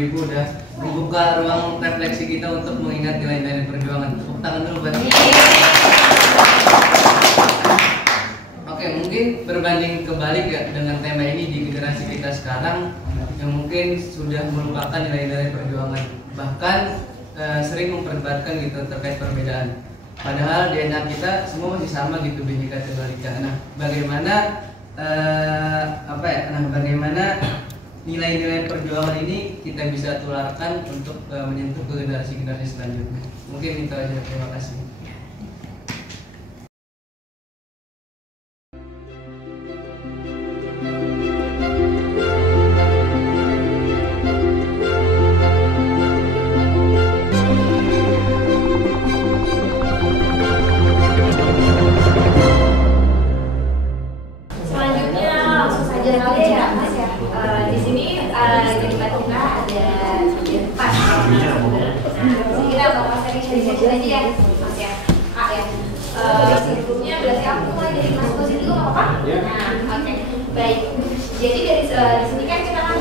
ibu-ibu udah membuka ruang refleksi kita untuk mengingat nilai-nilai perjuangan. Tepuk tangan dulu buat Oke, mungkin berbanding kebalik ya dengan tema ini di generasi kita sekarang yang mungkin sudah melupakan nilai-nilai perjuangan, bahkan sering memperdebatkan gitu terkait perbedaan. Padahal DNA kita semua masih sama gitu, Bhinneka Tunggal Ika. Nah, bagaimana bagaimana nilai-nilai perjuangan ini kita bisa tularkan untuk menyentuh ke generasi-generasi selanjutnya. Mungkin itu aja, terima kasih. Sebelumnya berarti aku mulai dari Mas Kosin dulu nggak apa-apa? Nah, oke. Baik. Jadi dari di sini kan kita kan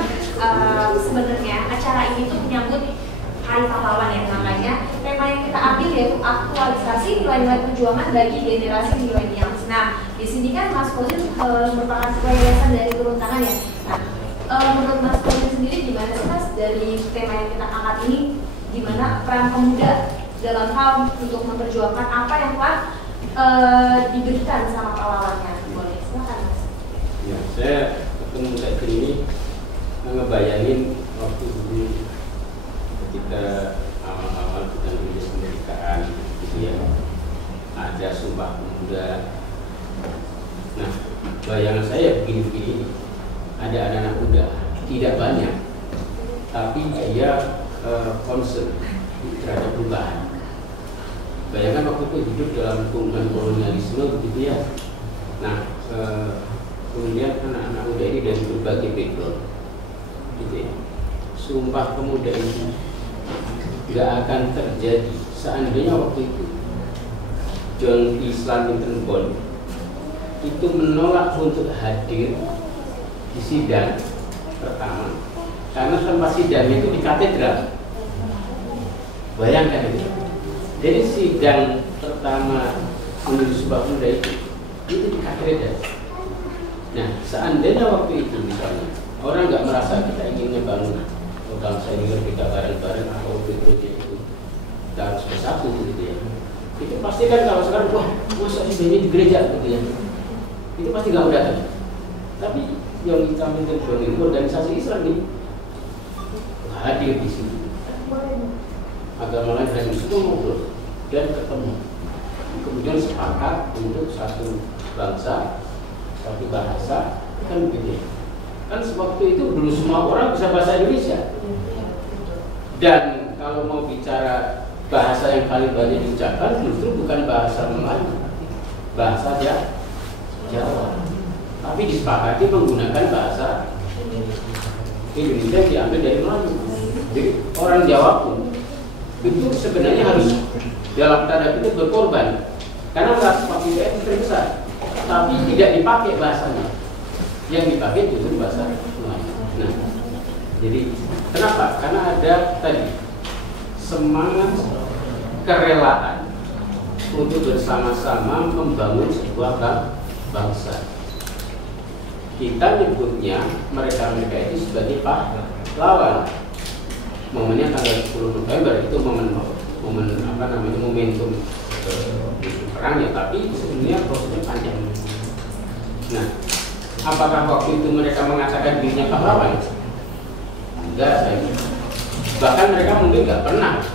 sebenarnya acara ini tuh menyambut Hari Pahlawan ya, makanya tema yang kita ambil yaitu aktualisasi nilai-nilai perjuangan bagi generasi milenial. Nah, di sini kan Mas Kosin merupakan sebuah yayasan dari turun tangan ya. Nah, menurut Mas Kosin sendiri gimana sih Mas dari tema yang kita angkat ini? Gimana peran pemuda dalam hal untuk memperjuangkan apa yang telah diberikan sama pahlawannya? Boleh, silakan Mas. Ya, saya ketemu kayak gini ngebayangin waktu dulu ketika awal-awal kita menulis kemerdekaan gitu ya, ada Sumpah Pemuda. Nah, bayangan saya begini-begini, ada anak-anak muda, tidak banyak, tapi dia concern terhadap perubahan. Bayangkan waktu itu hidup dalam lingkungan kolonialisme gitu ya. Nah, kemudian anak-anak muda ini dari berbagai background gitu ya. Sumpah Pemuda ini nggak akan terjadi seandainya waktu itu John Islam Bond itu menolak untuk hadir di sidang pertama, karena tempat sidang itu di katedral. Bayangkan itu. Jadi sidang pertama menulis Sumpah Pemuda itu di katedral. Nah, seandainya waktu itu misalnya orang nggak merasa kita ingin membangun bangsa ini merdeka bareng-bareng atau proyek itu kita harus bersatu gitu ya. Itu pasti kan kalau sekarang wah masa sidangnya di gereja gitu ya. Itu pasti nggak mudah kan. Tapi yang kita minta ini organisasi Islam nih hadir di sini. Agama lain dari situ ngobrol dan ketemu, kemudian sepakat untuk satu bangsa, satu bahasa, kan begitu. Kan waktu itu dulu semua orang bisa bahasa Indonesia, dan kalau mau bicara bahasa yang paling banyak diucapkan justru bukan bahasa Melayu, bahasa Jawa, tapi disepakati menggunakan bahasa Indonesia diambil dari Melayu. Jadi orang Jawa pun itu sebenarnya harus dalam tanda kutip berkorban karena merasa PPKN terbesar, tapi tidak dipakai bahasanya, yang dipakai justru bahasa Melayu. Nah, jadi kenapa? Karena ada tadi semangat kerelaan untuk bersama-sama membangun sebuah bangsa. Kita menyebutnya mereka-mereka itu sebagai pahlawan. Momennya tanggal 10 November itu momentum perangnya, tapi sebenarnya prosesnya panjang. Nah, apakah waktu itu mereka mengatakan dirinya pahlawan? Enggak, saya. Bahkan mereka mungkin nggak pernah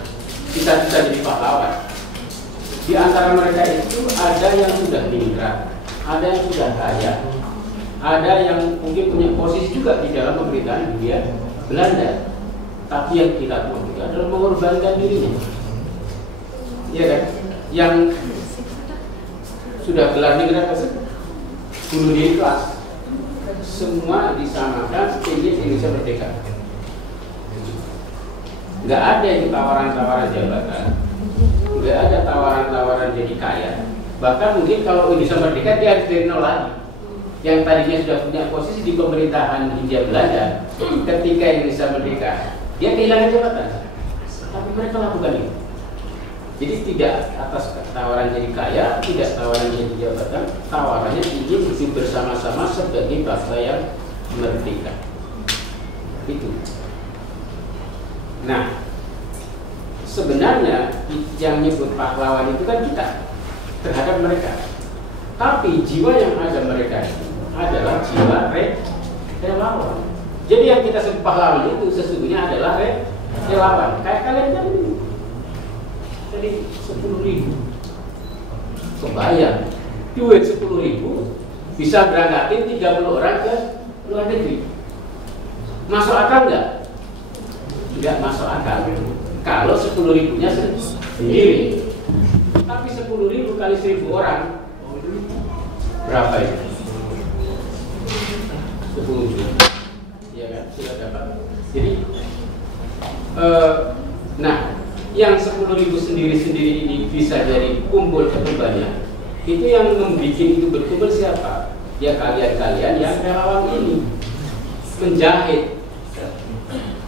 cita-cita jadi pahlawan. Di antara mereka itu ada yang sudah ningrat, ada yang sudah kaya, ada yang mungkin punya posisi juga di dalam pemerintahan Hindia Belanda. Tapi yang kita mau juga adalah mengorbankan dirinya, ya kan? Yang sudah gelar negara bunuh diri kelas, semua disamakan ingin Indonesia merdeka. Nggak ada yang tawaran-tawaran jabatan, nggak ada tawaran-tawaran jadi kaya. Bahkan mungkin kalau Indonesia merdeka dia harus dari nol lagi. Yang tadinya sudah punya posisi di pemerintahan Hindia Belanda, ketika Indonesia merdeka Dia kehilangan jabatan, tapi mereka lakukan itu. Jadi tidak atas tawaran jadi kaya, tidak tawaran jadi jabatan, tawarannya ingin hidup bersama-sama sebagai bangsa yang merdeka. Itu. Nah, sebenarnya yang nyebut pahlawan itu kan kita terhadap mereka. Tapi jiwa yang ada mereka itu adalah jiwa relawan. Jadi yang kita sebut pahlawan itu sesungguhnya adalah relawan. Kayak kalian kan ini. Jadi 10.000 kebayang duit 10.000 bisa berangkatin 30 orang ke luar negeri. Masuk akal nggak? Nggak masuk akal. Kalau 10.000-nya sendiri. Tapi 10.000 kali 1.000 orang berapa itu? 10 juta. Iya kan? Sudah dapat. Jadi nah, yang 10.000 sendiri-sendiri ini bisa jadi kumpul cukup banyak. Itu yang membuat itu berkumpul siapa? Ya kalian-kalian yang relawan ini menjahit.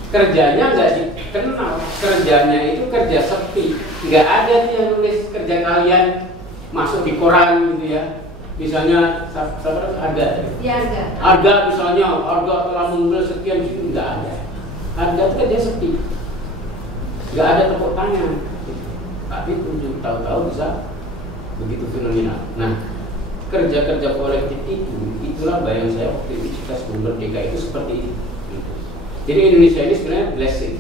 Kerjanya nggak dikenal, kerjanya itu kerja sepi. Nggak ada yang nulis kerja kalian masuk di koran gitu ya. Misalnya harga misalnya harga telah menjual sekian gitu, nggak ada. Harga itu kerja sepi. Nggak ada tepuk tangan, tapi untuk tahu-tahu bisa begitu fenomenal. Nah, kerja-kerja kolektif itu, itulah bayang saya waktu itu kita sebelum merdeka itu seperti itu. Jadi Indonesia ini sebenarnya blessing,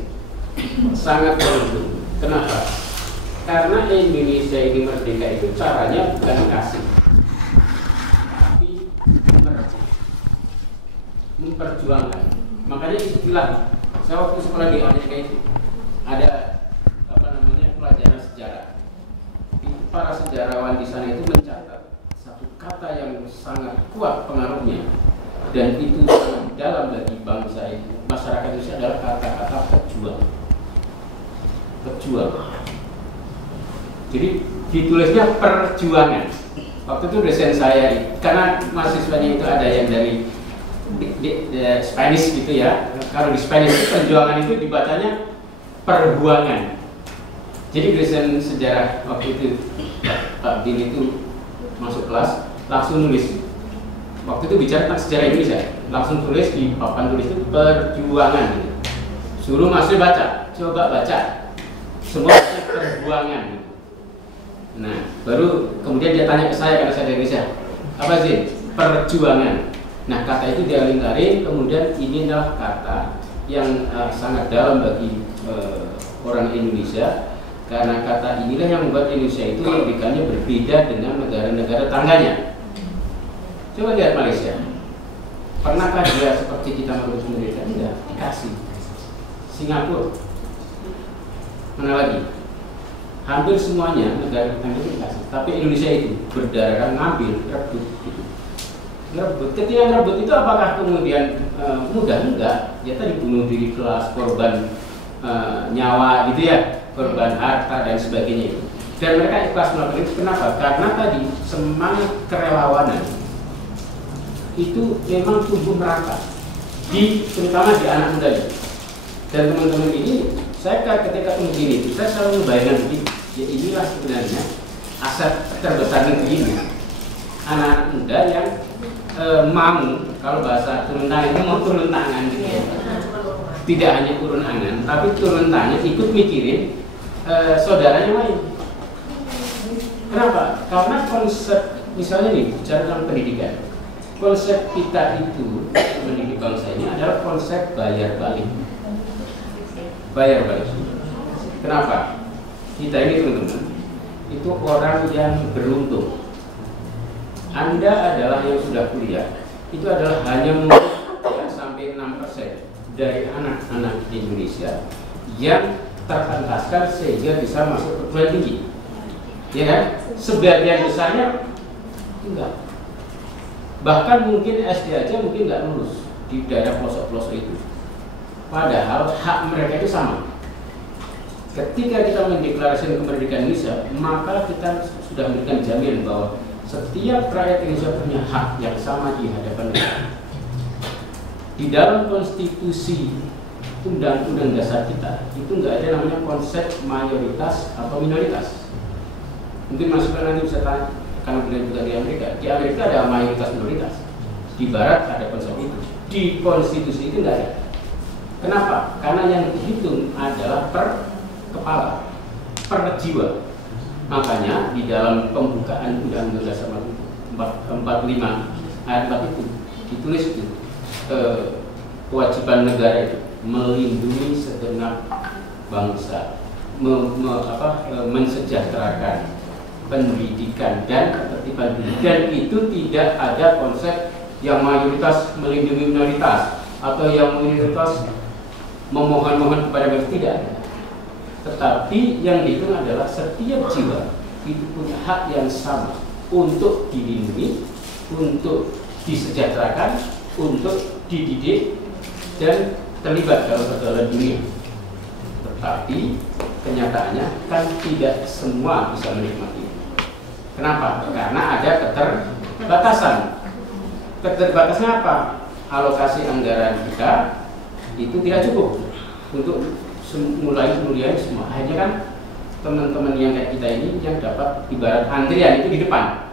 sangat beruntung. Kenapa? Karena Indonesia ini merdeka itu caranya bukan kasih, tapi merebut, memperjuangkan. Makanya istilah saya waktu sekolah di Amerika itu ada pelajaran sejarah. Para sejarawan di sana itu mencatat satu kata yang sangat kuat pengaruhnya dan itu sangat dalam bagi bangsa itu, masyarakat Indonesia adalah kata-kata pejuang. Pejuang. Jadi ditulisnya perjuangan. Waktu itu dosen saya, karena mahasiswanya itu ada yang dari Spanish gitu ya. Kalau di Spanish itu perjuangan itu dibacanya perjuangan. Jadi dosen sejarah waktu itu Pak Bin itu masuk kelas langsung nulis. Waktu itu bicara tentang sejarah Indonesia, langsung tulis di papan tulis itu perjuangan. Gitu. Suruh mahasiswa baca, coba baca, semua perjuangan. Gitu. Nah, baru kemudian dia tanya ke saya karena saya dari Indonesia, apa sih perjuangan? Nah, kata itu dia lingkarin, kemudian ini adalah kata yang sangat dalam bagi orang Indonesia. Karena kata inilah yang membuat Indonesia itu logikanya berbeda dengan negara-negara tangganya. Coba lihat Malaysia. Pernahkah dia seperti kita merebut mereka? Tidak, dikasih. Singapura. Mana lagi? Hampir semuanya negara tetangga itu dikasih. Tapi Indonesia itu berdarah ngambil, rebut gitu. Ngerebut. Ketika ngerebut itu apakah kemudian mudah? Enggak. Dia tadi bunuh diri kelas, korban nyawa gitu ya. Korban harta dan sebagainya itu. Dan mereka ikhlas melakukan itu. Kenapa? Karena tadi semangat kerelawanan itu memang tumbuh merata terutama di anak muda. Dan teman-teman ini, saya ketika kemudian itu saya selalu membayangkan begini, ya inilah sebenarnya aset terbesar negeri ini, anak muda yang mau, kalau bahasa turun tangan itu mau turun tangan gitu ya. Tidak hanya turun tangan, tapi turun tangan ikut mikirin saudaranya lain. Kenapa? Karena konsep misalnya nih bicara tentang pendidikan, konsep kita itu mendidik bangsa ini adalah konsep bayar balik. Bayar balik. Kenapa? Kita ini teman-teman itu orang yang beruntung. Anda adalah yang sudah kuliah, itu adalah hanya mungkin ya, sampai 6% dari anak-anak di Indonesia yang terpentaskan sehingga bisa masuk perguruan tinggi, ya kan? Sebagian besarnya enggak, bahkan mungkin SD aja mungkin nggak lulus di daerah pelosok-pelosok itu. Padahal hak mereka itu sama. Ketika kita mendeklarasikan kemerdekaan Indonesia, maka kita sudah memberikan jaminan bahwa setiap rakyat Indonesia punya hak yang sama di hadapan negara. Di dalam konstitusi undang-undang dasar kita itu nggak ada namanya konsep mayoritas atau minoritas. Mungkin masukan nanti bisa tanya, karena beliau juga di Amerika. Di Amerika ada mayoritas minoritas. Di Barat ada konsep itu. Di konstitusi itu nggak ada. Kenapa? Karena yang dihitung adalah per kepala, per jiwa. Makanya di dalam pembukaan Undang-Undang Dasar 45 ayat 4 itu ditulis itu kewajiban negara itu melindungi segenap bangsa, mensejahterakan pendidikan dan ketertiban dan itu tidak ada konsep yang mayoritas melindungi minoritas atau yang minoritas memohon-mohon kepada mereka, tidak. Tetapi yang dihitung adalah setiap jiwa itu punya hak yang sama untuk dilindungi, untuk disejahterakan, untuk dididik dan terlibat dalam pergaulan dunia. Tetapi kenyataannya kan tidak semua bisa menikmati. Kenapa? Karena ada keterbatasan. Keterbatasannya apa? Alokasi anggaran kita itu tidak cukup untuk mulai semua. Hanya kan teman-teman yang kayak kita ini yang dapat ibarat antrian itu di depan,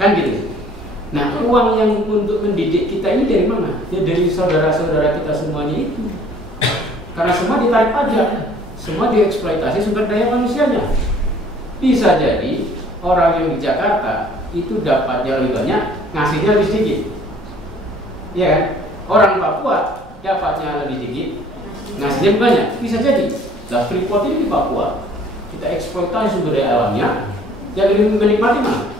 kan gitu. Nah, uang yang untuk mendidik kita ini dari mana? Ya dari saudara-saudara kita semuanya itu. Karena semua ditarik pajak, semua dieksploitasi sumber daya manusianya. Bisa jadi orang yang di Jakarta itu dapatnya lebih banyak, ngasihnya lebih sedikit. Ya kan? Orang Papua dapatnya lebih sedikit, ngasihnya lebih banyak. Bisa jadi. Nah, Freeport ini di Papua, kita eksploitasi sumber daya alamnya, yang lebih menikmati mana?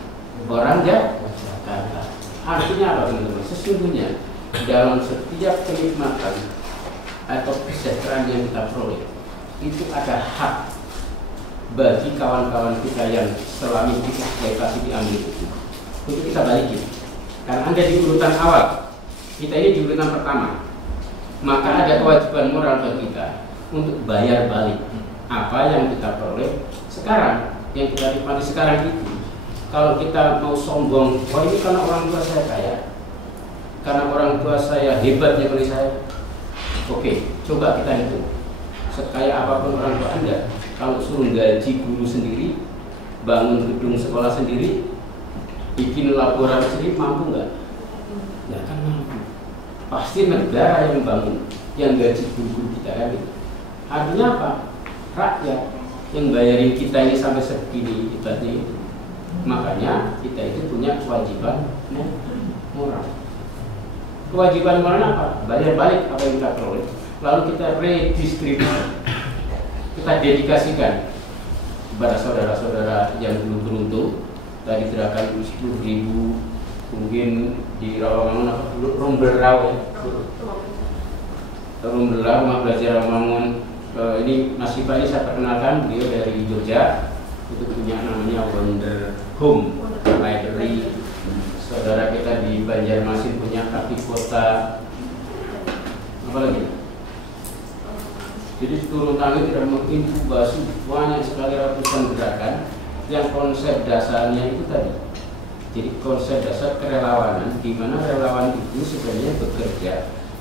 Orang Jakarta. Artinya apa teman-teman? Sesungguhnya dalam setiap kenikmatan atau kesejahteraan yang kita peroleh itu ada hak bagi kawan-kawan kita yang selama ini dieksploitasi diambil itu untuk kita balikin. Karena Anda di urutan awal, kita ini di urutan pertama, maka ada kewajiban moral bagi kita untuk bayar balik apa yang kita peroleh sekarang, yang kita nikmati sekarang itu. Kalau kita mau sombong, wah ini karena orang tua saya kaya, karena orang tua saya hebatnya dari saya. Oke, coba kita hitung. Sekaya apapun orang tua Anda, kalau suruh gaji guru sendiri, bangun gedung sekolah sendiri, bikin laporan sendiri, mampu nggak? Nggak akan mampu. Pasti negara yang bangun, yang gaji guru kita kan. Artinya apa? Rakyat yang bayarin kita ini sampai segini hebatnya itu. Makanya kita itu punya kewajiban moral. Kewajiban moral apa? Bayar balik apa yang kita peroleh. Lalu kita redistribusi, kita dedikasikan kepada saudara-saudara yang belum beruntung. Tadi gerakan 10.000, mungkin di Rawamangun apa dulu, Rumberau ya. Rumberau, Rumah Belajar Rawamangun. Ini Mas Iva ini saya perkenalkan, beliau dari Jogja. Itu punya namanya Wonder Home Library. Saudara kita di Banjarmasin punya kaki kota apa lagi? Jadi turun tangan tidak menginkubasi banyak sekali ratusan gerakan yang konsep dasarnya itu tadi. Jadi konsep dasar kerelawanan, di mana relawan itu sebenarnya bekerja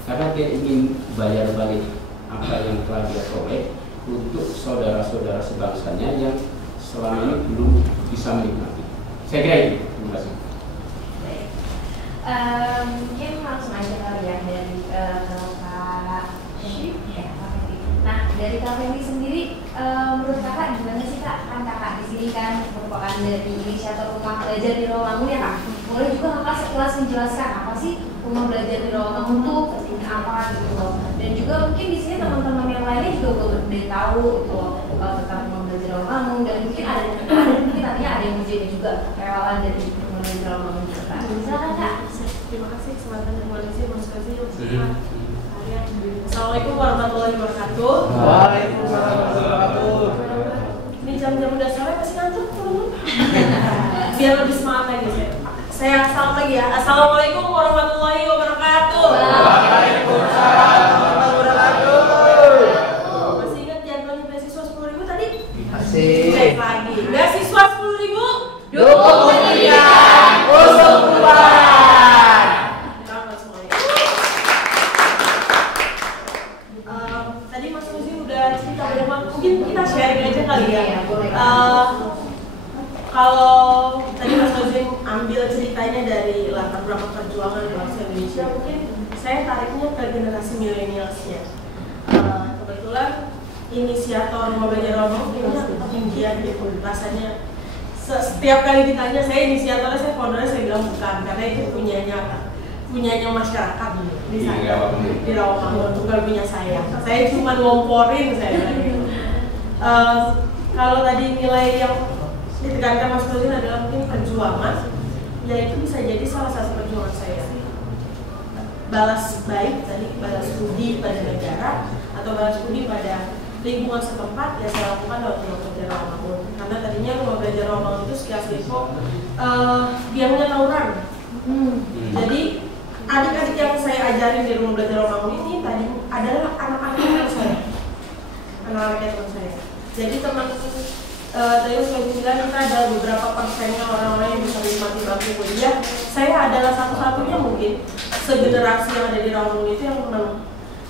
karena dia ingin bayar balik apa yang telah dia peroleh untuk saudara-saudara sebangsanya yang selama ini belum bisa menikmati. Saya kira itu. Terima kasih. Mungkin langsung aja kali ya dari Kak Fendi. Nah, dari Kak Fendi sendiri, menurut kakak gimana sih Kak? Kan kakak di sini kan merupakan dari inisiator Rumah Belajar di Rawamangun ya Kak. Boleh juga kakak sekelas menjelaskan apa sih Rumah Belajar di Rawamangun itu pentingnya apa gitu loh. Dan juga mungkin di sini teman-teman yang lainnya juga udah tahu gitu loh, tentang Rumah Belajar Rawamangun, dan mungkin mungkin nantinya ada yang menjadi juga relawan dari Rumah Belajar Rawamangun juga Kak. Silakan Kak. Terima kasih kesempatan yang boleh sih Mas Kazi. Assalamualaikum warahmatullahi wabarakatuh. Waalaikumsalam warahmatullahi wabarakatuh. Ini jam-jam udah sore masih ngantuk teman-teman. Biar lebih semangat lagi saya salam lagi ya. Assalamualaikum warahmatullahi wabarakatuh. Waalaikumsalam warahmatullahi wabarakatuh. Masih ingat jadwalnya beasiswa 10.000 tadi? Masih. Cek lagi. Beasiswa 10.000. Dukung pendidikan, usung perubahan. Selamat semuanya. Tadi Mas Ruzi udah cerita banyak banget, mungkin kita sharing aja kali ya. Iya, boleh. Kalau tadi Mas Ruzi ambil ceritanya dari latar belakang perjuangan bangsa Indonesia, mungkin saya tariknya ke generasi milenialsnya. Kebetulan inisiator Rumah Belajar Romo ini ketinggian gitu, rasanya setiap kali ditanya saya inisiatornya, saya foundernya, saya bilang bukan, karena itu punyanya masyarakat di sana, di Rawamangun, bukan punya saya cuma ngomporin saya. Kalau tadi nilai yang ditekankan Mas Rozin adalah mungkin perjuangan, ya itu bisa jadi salah satu perjuangan saya. Balas baik tadi, balas budi pada negara atau balas budi pada lingkungan setempat, ya saya lakukan lewat Rumah Belajar Rawamangun. Karena tadinya Rumah Belajar Rawamangun itu sekilas info biangnya tawuran. Jadi adik-adik yang saya ajarin di Rumah Belajar Rawamangun ini tadi adalah anak-anak teman saya, anak-anaknya teman saya. Jadi teman tadi saya bilang kita ada beberapa persennya orang-orang yang bisa menikmati bangku kuliah. Saya adalah satu-satunya mungkin segenerasi yang ada di Rawamangun itu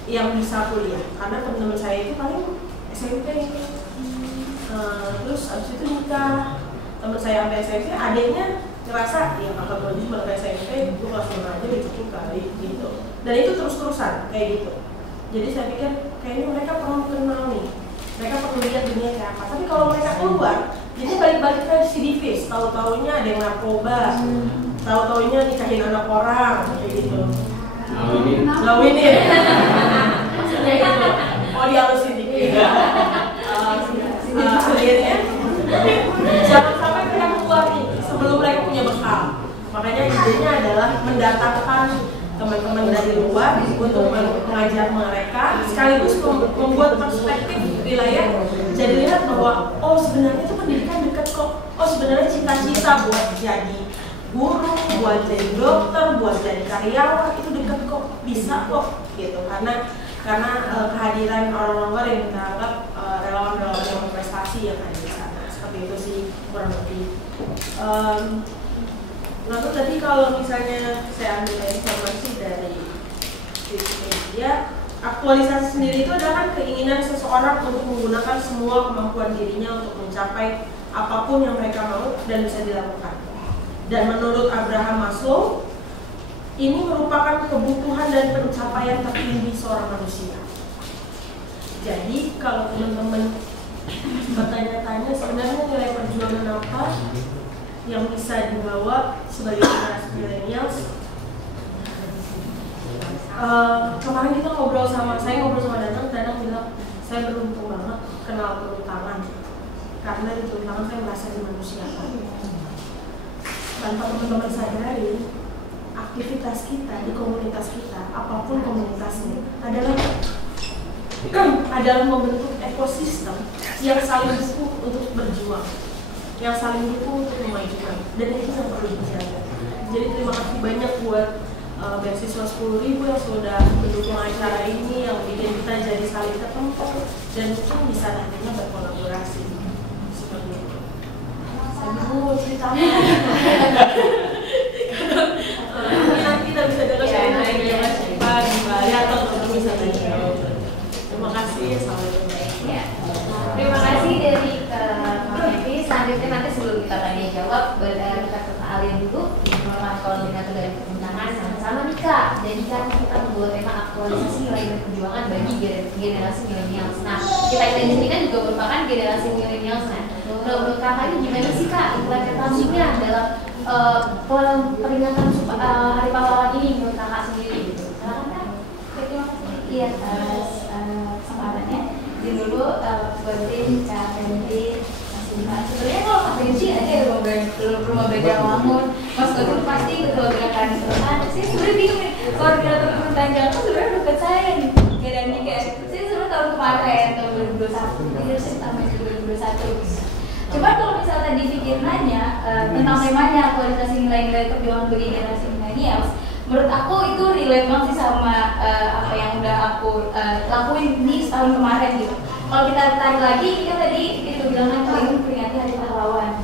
yang bisa kuliah, karena teman-teman saya itu paling SMP, terus abis itu nikah. Teman saya sampai SMP, adiknya ngerasa ya kakak gue juga sampai SMP, gue kelas 5 aja udah cukup kali gitu. Dan itu terus-terusan kayak gitu. Jadi saya pikir kayaknya mereka perlu kenal nih, mereka perlu lihat dunia kayak apa. Tapi kalau mereka keluar, jadi balik-balik ke residivis, tahu-taunya ada yang narkoba, tahu-taunya nikahin anak orang kayak gitu. Ngawinin. Maksudnya gitu. Oh dihalusin dikit. Akhirnya jangan sampai mereka keluar nih sebelum mereka punya bekal. Makanya idenya adalah mendatangkan teman-teman dari luar untuk mengajar mereka, sekaligus membuat perspektif wilayah. Jadi lihat bahwa oh sebenarnya itu pendidikan dekat kok. Oh sebenarnya cita-cita buat jadi guru, buat jadi dokter, buat jadi karyawan itu dekat kok, bisa kok gitu. Karena kehadiran orang-orang luar yang kita anggap relawan-relawan yang berprestasi yang ada di sana. Seperti itu sih kurang lebih. Lalu tadi kalau misalnya saya ambil informasi dari Wikipedia, aktualisasi sendiri itu adalah keinginan seseorang untuk menggunakan semua kemampuan dirinya untuk mencapai apapun yang mereka mau dan bisa dilakukan. Dan menurut Abraham Maslow, ini merupakan kebutuhan dan pencapaian tertinggi seorang manusia. Jadi kalau teman-teman bertanya-tanya sebenarnya nilai perjuangan apa yang bisa dibawa sebagai generasi milenials, kemarin kita ngobrol sama Danang bilang saya beruntung banget kenal turun tangan, karena di turun tangan saya merasa dimanusiakan. Tanpa teman-teman sadari, aktivitas kita di komunitas kita, apapun komunitasnya, adalah membentuk ekosistem yang saling dukung untuk berjuang, yang saling dukung untuk memajukan, dan itu yang perlu dijaga. Jadi terima kasih banyak buat beasiswa 10.000 yang sudah mendukung acara ini, yang bikin kita jadi saling ketemu dan mungkin bisa nantinya berkolaborasi seperti itu. Saya cerita apa? Nanti kita bisa dengar cerita yang dia Mas Syifa di Bali atau teman bisa tanya. Terima kasih. Assalamualaikum. Terima kasih dari Mas Evi. Selanjutnya nanti sebelum kita tanya jawab, kita ke Alin dulu. Koordinator dari pertentangan sama-sama nih Kak. Jadi kan kita membuat tema aktualisasi nilai perjuangan bagi generasi milenial. Nah, kita ini kan juga merupakan generasi milenial. Nah, menurut Kakak ini gimana sih Kak implementasinya dalam peringatan Hari Pahlawan ini menurut Kakak sendiri gitu? Silakan Kak. Terima kasih. Iya, kesempatannya. Di dulu buatin Kak Henry. Sebenarnya kalau Kak Benci ada rumah belajar Rawamangun, Mas Kodin pasti ketua gerakan teman. Saya sebenarnya bingung nih, koordinator pemerintahan Jakarta sebenarnya dekat saya nih, dan nih saya sebenarnya tahun kemarin tahun 2021, ini saya tambah 2021. Coba kalau misalnya dipikir nanya tentang temanya kualitas nilai-nilai perjuangan bagi generasi milenial, menurut aku itu relate banget sih sama apa yang udah aku lakuin di tahun kemarin gitu. Kalau kita tarik lagi, kita tadi itu bilang kan kalau ini peringati Hari Pahlawan.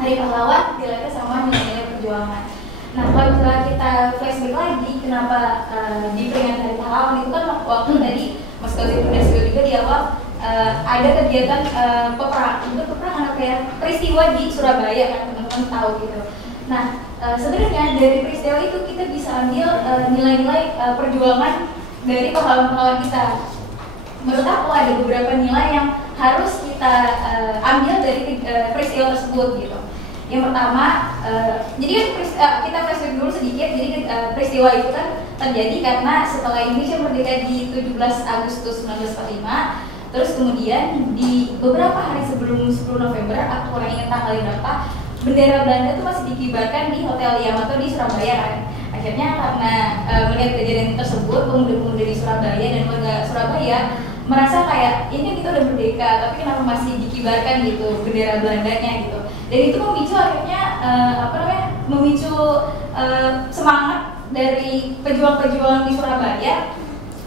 Hari Pahlawan relate sama nilai perjuangan. Nah kalau misalnya kita flashback lagi, kenapa diperingati Hari Pahlawan itu kan waktu tadi Mas Kodin udah ada kegiatan peperangan apa ya, peristiwa di Surabaya kan teman-teman tahu gitu. Nah sebenarnya dari peristiwa itu kita bisa ambil nilai-nilai perjuangan dari pahlawan-pahlawan kita. Menurut aku ada beberapa nilai yang harus kita ambil dari peristiwa tersebut gitu. Yang pertama, jadi kan kita flashback dulu sedikit. Jadi peristiwa itu kan terjadi karena setelah Indonesia merdeka di 17 Agustus 1945. Terus kemudian di beberapa hari sebelum 10 November, aku kurang ingat tanggalnya berapa, bendera Belanda itu masih dikibarkan di Hotel Yamato di Surabaya kan. Akhirnya karena melihat kejadian tersebut, pemuda-pemuda di Surabaya dan warga Surabaya merasa kayak ini kita udah merdeka, tapi kenapa masih dikibarkan gitu bendera Belandanya gitu. Dan itu memicu akhirnya memicu semangat dari pejuang-pejuang di Surabaya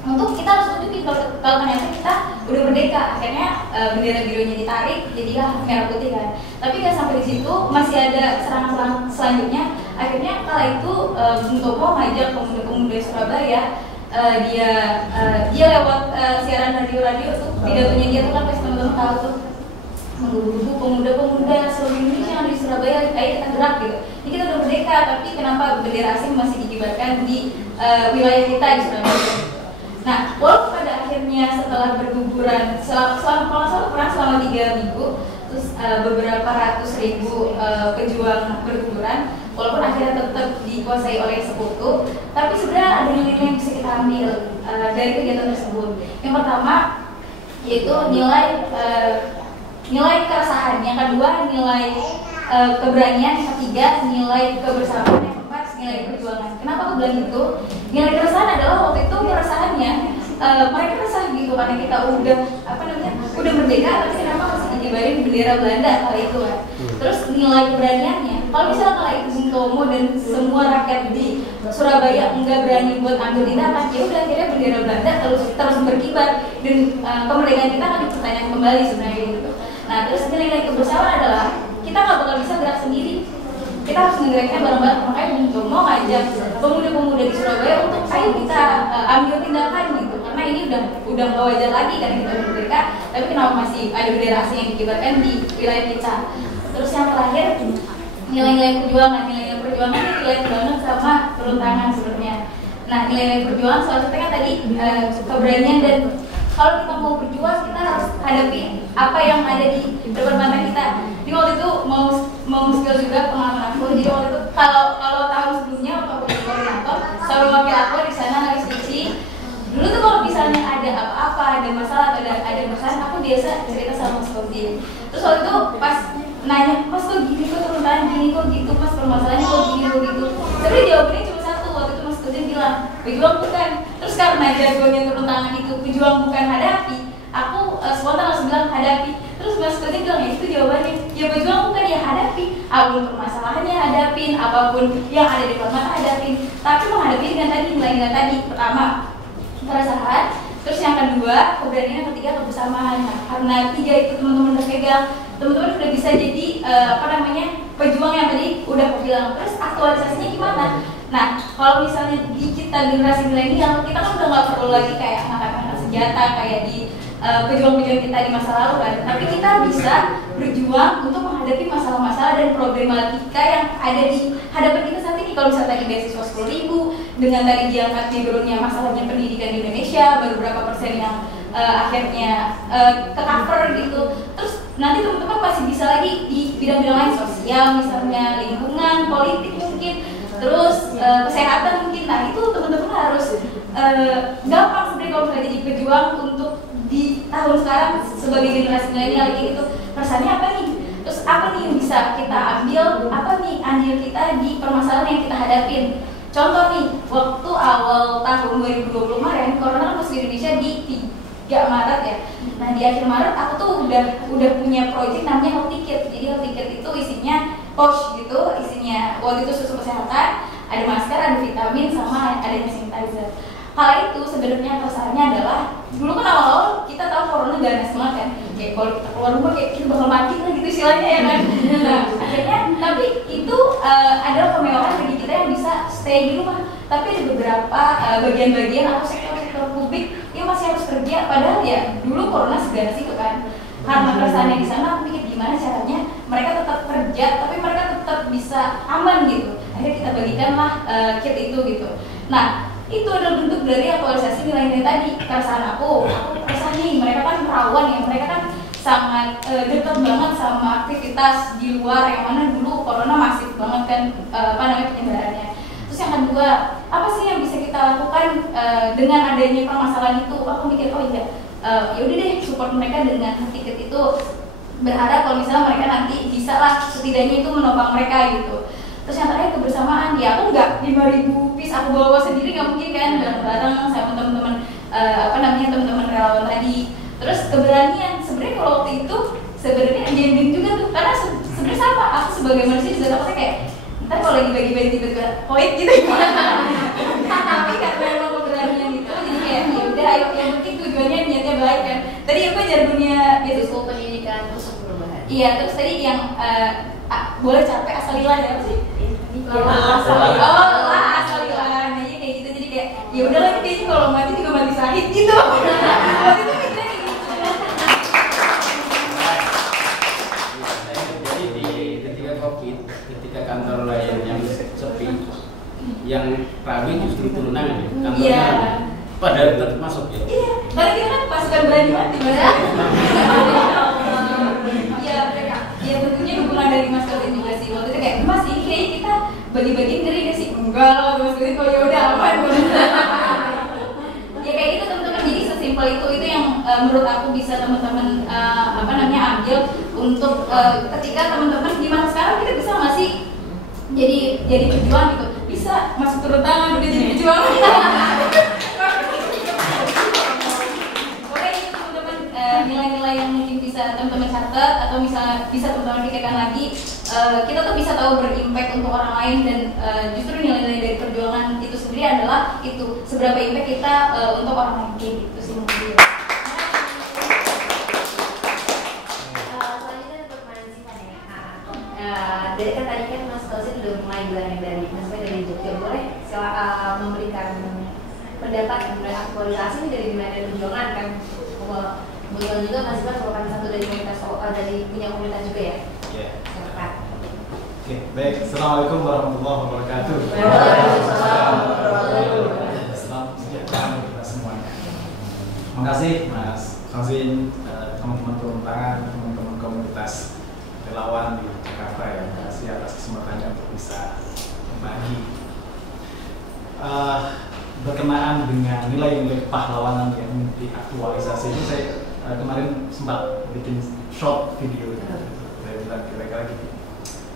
untuk kita harus tunjukin kalau ternyata kita udah merdeka. Akhirnya bendera birunya ditarik, jadilah merah putih kan. Tapi nggak sampai di situ, masih ada serangan-serangan selanjutnya. Akhirnya kala itu Bung Tomo ngajak pemuda-pemuda Surabaya, dia lewat siaran radio tuh, pidatonya dia tuh kan pasti teman-teman tahu tuh, menggebu-gebu pemuda-pemuda seluruh Indonesia yang di Surabaya, ayo kita gerak gitu. Ini kita udah merdeka, tapi kenapa bendera asing masih dikibarkan di wilayah kita di Surabaya? Nah, walaupun pada akhirnya setelah berguguran selama 3 minggu, terus beberapa ratus ribu pejuang berguguran, walaupun akhirnya tetap dikuasai oleh sekutu, tapi sebenarnya ada nilai-nilai yang bisa kita ambil dari kegiatan tersebut. Yang pertama yaitu nilai keresahan, yang kedua nilai keberanian, yang ketiga nilai kebersamaan, yang keempat nilai perjuangan. Kenapa aku bilang itu? Nilai keresahan adalah waktu itu keresahannya mereka resah gitu karena kita udah merdeka, tapi kenapa masih dikibarin bendera Belanda kala itu kan. Terus nilai keberaniannya, kalau misalnya kala itu Bung Tomo dan semua rakyat di Surabaya enggak berani buat ambil tindakan, ya udah akhirnya bendera Belanda terus berkibar dan kemerdekaan kita akan dipertanyakan kembali sebenarnya gitu. Nah terus nilai kebersamaan adalah kita nggak bakal bisa gerak sendiri, kita harus menggeraknya bareng-bareng. Makanya Bung Tomo ngajak pemuda-pemuda di Surabaya untuk ayo kita ambil tindakan gitu, karena ini udah nggak wajar lagi kan kita merdeka, tapi kenapa masih ada bendera asing yang dikibarkan di wilayah kita. Terus yang terakhir nilai-nilai perjuangan sama turun tangan sebenarnya. Nah nilai perjuangan salah satunya kan tadi keberanian, dan kalau kita mau berjuang kita harus hadapi apa yang ada di depan mata kita. Jadi waktu itu mau skill juga pengalaman aku. Jadi waktu itu kalau tahun sebelumnya waktu aku jadi koordinator, sama wakil aku di sana lagi skripsi. Dulu tuh kalau misalnya ada apa-apa, ada masalah atau ada masalah, aku biasa cerita sama Mas Kodin. Terus waktu itu pas nanya, Mas kok gini, kok turun tangan gini, kok gitu, Mas permasalahannya kok gini, kok gitu. Tapi jawabannya cuma satu. Waktu itu Mas Kodin bilang, pejuang bukan. Terus karena jagoannya turun tangan itu pejuang bukan hadapi, aku spontan langsung bilang hadapi. Terus Mas Kodin bilang, ya itu jawabannya, ya pejuang bukan, ya hadapi. Apapun permasalahannya hadapin, apapun yang ada di depan mata hadapin. Tapi menghadapi dengan tadi nilai-nilai tadi. Pertama, keresahan. Terus yang kedua, keberanian. Yang ketiga, kebersamaan. Nah, karena 3 itu teman-teman udah pegang, teman-teman udah bisa jadi pejuang yang tadi udah aku bilang. Terus aktualisasinya gimana? Nah, kalau misalnya di kita generasi milenial, kita kan udah nggak perlu lagi kayak angkat-angkat senjata kayak di pejuang-pejuang kita di masa lalu kan. Tapi kita bisa berjuang untuk menghadapi masalah-masalah dan problematika yang ada di hadapan kita saat ini. Kalau misalnya tadi beasiswa 10.000, dengan tadi diangkat backgroundnya masalahnya pendidikan di Indonesia, baru berapa persen yang akhirnya ke cover gitu. Terus nanti teman-teman masih bisa lagi di bidang-bidang lain, sosial misalnya, lingkungan, politik mungkin, terus kesehatan mungkin. Nah itu teman-teman harus gampang sebenarnya kalau misalnya jadi pejuang untuk di tahun sekarang sebagai generasi milenial kayak gitu. Pesannya apa nih? Terus apa nih yang bisa kita ambil? Apa nih andil kita di permasalahan yang kita hadapin? Contoh nih, waktu awal tahun 2020 kemarin, corona masuk di Indonesia di 3 Maret ya. Nah di akhir Maret aku tuh udah punya proyek namanya Health Ticket. Jadi Health Ticket itu isinya pouch gitu, isinya waktu itu susu kesehatan, ada masker, ada vitamin, sama ada sanitizer. Hal itu sebenarnya keresahannya adalah dulu kan awal-awal kita tahu corona ganas banget kan, kayak kalau kita keluar rumah kayak kita bakal mati lah gitu istilahnya ya kan. Nah akhirnya tapi itu adalah kemewahan bagi kita yang bisa stay di rumah. Tapi ada beberapa bagian-bagian atau sektor-sektor publik yang masih harus kerja, padahal ya dulu corona seganas itu kan. Karena keresahannya di sana, aku pikir gimana caranya mereka tetap kerja tapi mereka tetap bisa aman gitu. Akhirnya kita bagikanlah kit itu gitu. Nah, itu adalah bentuk dari aktualisasi nilai-nilai tadi. Keresahan aku resah nih, mereka kan rawan ya, mereka kan sangat dekat banget sama aktivitas di luar yang mana dulu corona masif banget kan penyebarannya. Terus yang kedua, apa sih yang bisa kita lakukan dengan adanya permasalahan itu? Aku mikir oh iya, ya udah deh support mereka dengan tiket itu, berharap kalau misalnya mereka nanti bisa lah setidaknya itu menopang mereka gitu. Terus yang terakhir kebersamaan, ya aku nggak 5.000 piece aku bawa sendiri, nggak mungkin kan, bareng-bareng sama teman-teman teman-teman relawan tadi. Terus keberanian, sebenarnya kalau waktu itu sebenarnya genuine juga tuh, karena sebenarnya sama, aku sebagai manusia juga takutnya kayak ntar kalau lagi bagi-bagi tiba-tiba poin gitu tapi karena emang keberanian itu jadi kayak ya udah ayo, yang penting tujuannya niatnya baik kan. Tadi aku jargonnya Beasiswa pendidikan untuk perubahan. iya, terus tadi yang boleh capek asal ilah ya apa sih? Asal ilah, nah iya kayak gitu, jadi kayak ya udahlah kayaknya kalau mati juga mati sahid gitu. Waktu itu mikirnya kayak gitu. Jadi di ketika COVID, ketika kantor layan yang sepi, yang rame justru turunan ya, kantornya pada tetap masuk ya. Iya, karena kita kan pasukan berani mati mas. Iya mereka, ya tentunya dukungan dari Mas Kelvin juga sih. Waktu itu kayak Mas ini kayaknya kita bagi-bagi ngeri gak sih? Enggak lah Mas Kelvin, kalau ya udah aman. Ya kayak gitu teman-teman. Jadi sesimpel itu yang menurut aku bisa teman-teman ambil untuk ketika teman-teman gimana sekarang kita bisa nggak sih jadi pejuang gitu, bisa masuk turun tangan udah jadi pejuang. Oke itu teman-teman nilai-nilai yang mungkin bisa teman-teman catat atau bisa teman-teman pikirkan lagi. Kita tuh bisa tahu berimpact untuk orang lain dan justru nilai-nilai dari perjuangan itu sendiri adalah itu seberapa impact kita untuk orang lain gitu sih mungkin. Dari kan tadi kan Mas Kelvin udah mulai bilangnya dari Jogja, boleh silakan memberikan pendapat mengenai aktualisasi dari nilai perjuangan kan. Kebetulan juga Mas Iban merupakan satu dari komunitas dari punya komunitas juga ya. Iya. Silakan. Oke, baik. Assalamualaikum warahmatullahi wabarakatuh. Waalaikumsalam warahmatullahi wabarakatuh. Selamat sejahtera untuk kita semuanya. Terima kasih Mas Kelvin, teman-teman turun tangan, teman-teman komunitas relawan di Jakarta ya. Terima kasih atas kesempatannya untuk bisa berbagi. Berkenaan dengan nilai-nilai kepahlawanan yang diaktualisasi ini, saya kemarin sempat bikin short video. Saya bilang kira-kira gitu.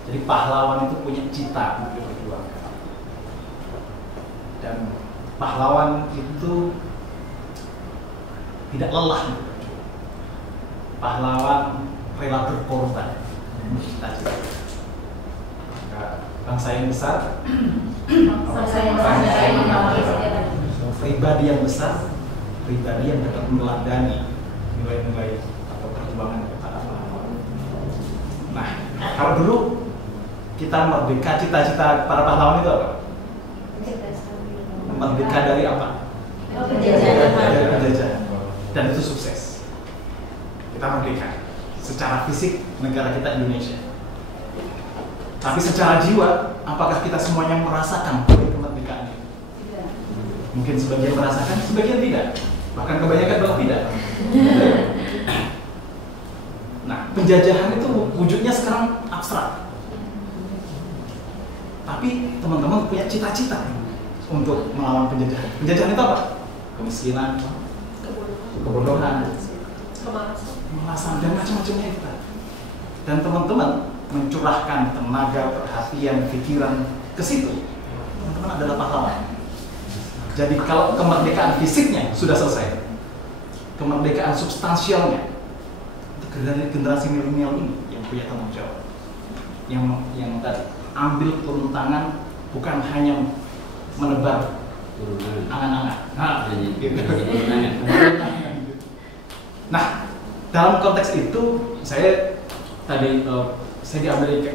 Jadi pahlawan itu punya cita untuk diperjuangkan. Dan pahlawan itu tidak lelah berjuang. Pahlawan rela berkorban untuk cita-cita. Bangsa yang besar, pribadi yang besar, pribadi yang dapat meladani nilai-nilai atau perjuangan kepada pahlawan. Nah, kalau dulu kita merdeka, cita-cita para pahlawan itu apa? Merdeka dari apa? Dari penjajahan. Dan itu sukses. Kita merdeka. Secara fisik negara kita Indonesia. Tapi secara jiwa, apakah kita semuanya merasakan kemerdekaan itu? Mungkin sebagian merasakan, sebagian tidak. Bahkan kebanyakan bahkan tidak. Nah, penjajahan itu wujudnya sekarang abstrak. Tapi teman-teman punya cita-cita untuk melawan penjajahan. Penjajahan itu apa? Kemiskinan, kebodohan, kemalasan, dan macam-macamnya itu. Dan teman-teman mencurahkan tenaga, perhatian, pikiran ke situ. Teman-teman adalah pahlawan. Jadi kalau kemerdekaan fisiknya sudah selesai, kemerdekaan substansialnya, generasi milenial ini yang punya tanggung jawab, yang tadi ambil turun tangan, bukan hanya menebar angan-angan. Nah, dalam konteks itu saya di Amerika,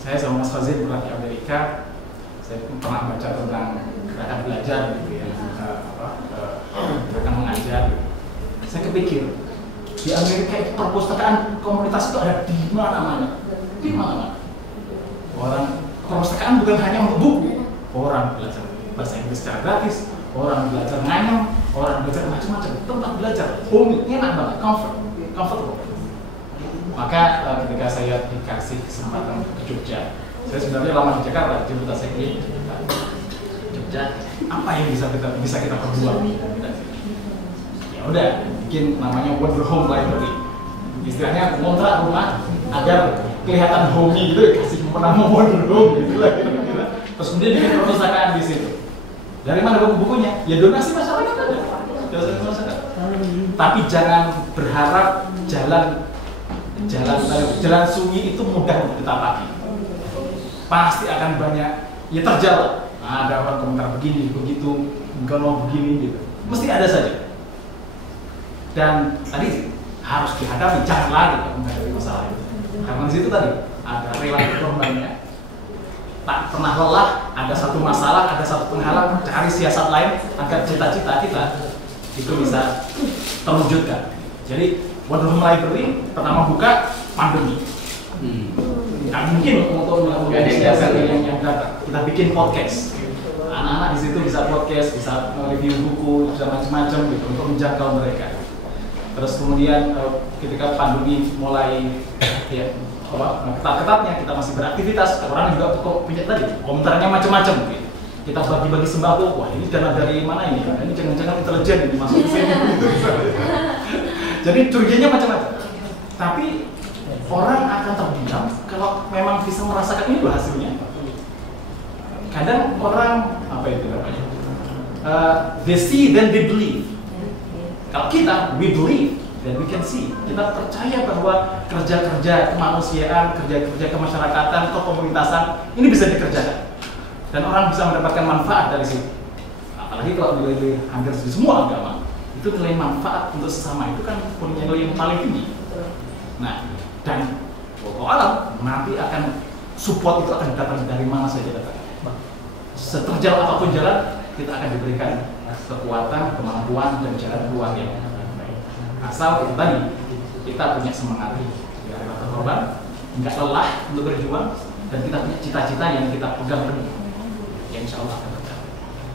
saya sama Mas Fazil pernah di Amerika. Saya pernah baca tentang gerakan belajar gitu ya, gerakan mengajar. Saya kepikir di Amerika itu perpustakaan komunitas itu ada di mana-mana, di mana-mana. Orang perpustakaan bukan hanya untuk buku, orang belajar bahasa Inggris secara gratis, orang belajar nganyam, orang belajar macam-macam, tempat belajar, home, enak banget, comfortable. Maka ketika saya dikasih kesempatan ke Jogja, saya sebenarnya lama di Jakarta, cerita saya ke Jogja, apa yang bisa kita perbuat? Ya udah, bikin namanya Wonder Home Library. Istilahnya ngontrak rumah agar kelihatan homey gitu, kasih nama Wonder Home gitu lah kira-kira. Terus kemudian bikin perpustakaan di situ. Dari mana buku-bukunya? Ya donasi masyarakat aja. Donasi masyarakat. Tapi jangan berharap jalan sunyi itu mudah untuk ditapaki. Pasti akan banyak ya terjal. Ada orang komentar begini, begitu, enggak mau begini gitu. Mesti ada saja. Dan tadi harus dihadapi, jangan lari menghadapi masalah itu. Karena di situ tadi ada rela korbannya. Tak pernah lelah, ada satu masalah, ada satu penghalang, cari siasat lain agar cita-cita kita itu bisa terwujudkan. Jadi Wonder Home Library pertama buka pandemi. Nggak mungkin untuk melakukan siasat yang datang. Kita bikin podcast. Anak-anak di situ bisa podcast, bisa review buku, bisa macam-macam gitu untuk menjangkau mereka. Terus kemudian ketika pandemi mulai ya ketat-ketatnya kita masih beraktivitas, orang juga punya tadi komentarnya macam-macam gitu. Kita bagi-bagi sembako, wah ini dana dari mana ini? Ini jangan-jangan intelijen ini masuk ke sini. Jadi curiganya macam-macam. Tapi orang akan terdiam kalau memang bisa merasakan ini loh hasilnya. Kadang orang apa itu namanya? They see then they believe. Kalau kita we believe then we can see. Kita percaya bahwa kerja-kerja kemanusiaan, kerja-kerja kemasyarakatan, kekomunitasan ini bisa dikerjakan dan orang bisa mendapatkan manfaat dari situ. Apalagi kalau nilai hampir di semua agama itu nilai manfaat untuk sesama itu kan punya nilai yang paling tinggi. Nah, dan pokok alam nanti akan support itu akan datang dari mana saja datang. Seterjal apapun jalan kita akan diberikan kekuatan, kemampuan dan jalan keluar yang baik. Asal itu tadi kita punya semangat, tidak ada korban, nggak lelah untuk berjuang, dan kita punya cita-cita yang kita pegang penuh. Ya insya Allah akan tercapai.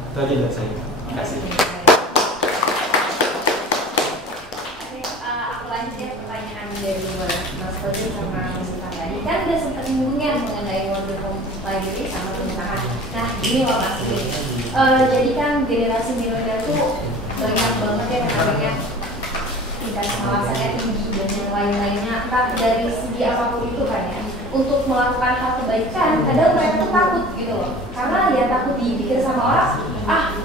Itu aja dari saya. Terima kasih. Aku lanjut ya pertanyaan dari Mas Fadli sama Mas Sita tadi. Kan udah sempat nyinggung mengenai Wonder Home Library sama pemerintahan. Nah ini loh Mas Fadli. Jadi kan generasi milenial tuh banyak banget ya namanya tingkat pengawasannya tinggi dan yang lain-lainnya, entah dari segi apapun itu kan ya. Untuk melakukan hal kebaikan, kadang mereka tuh takut gitu loh, karena ya takut dipikir sama orang,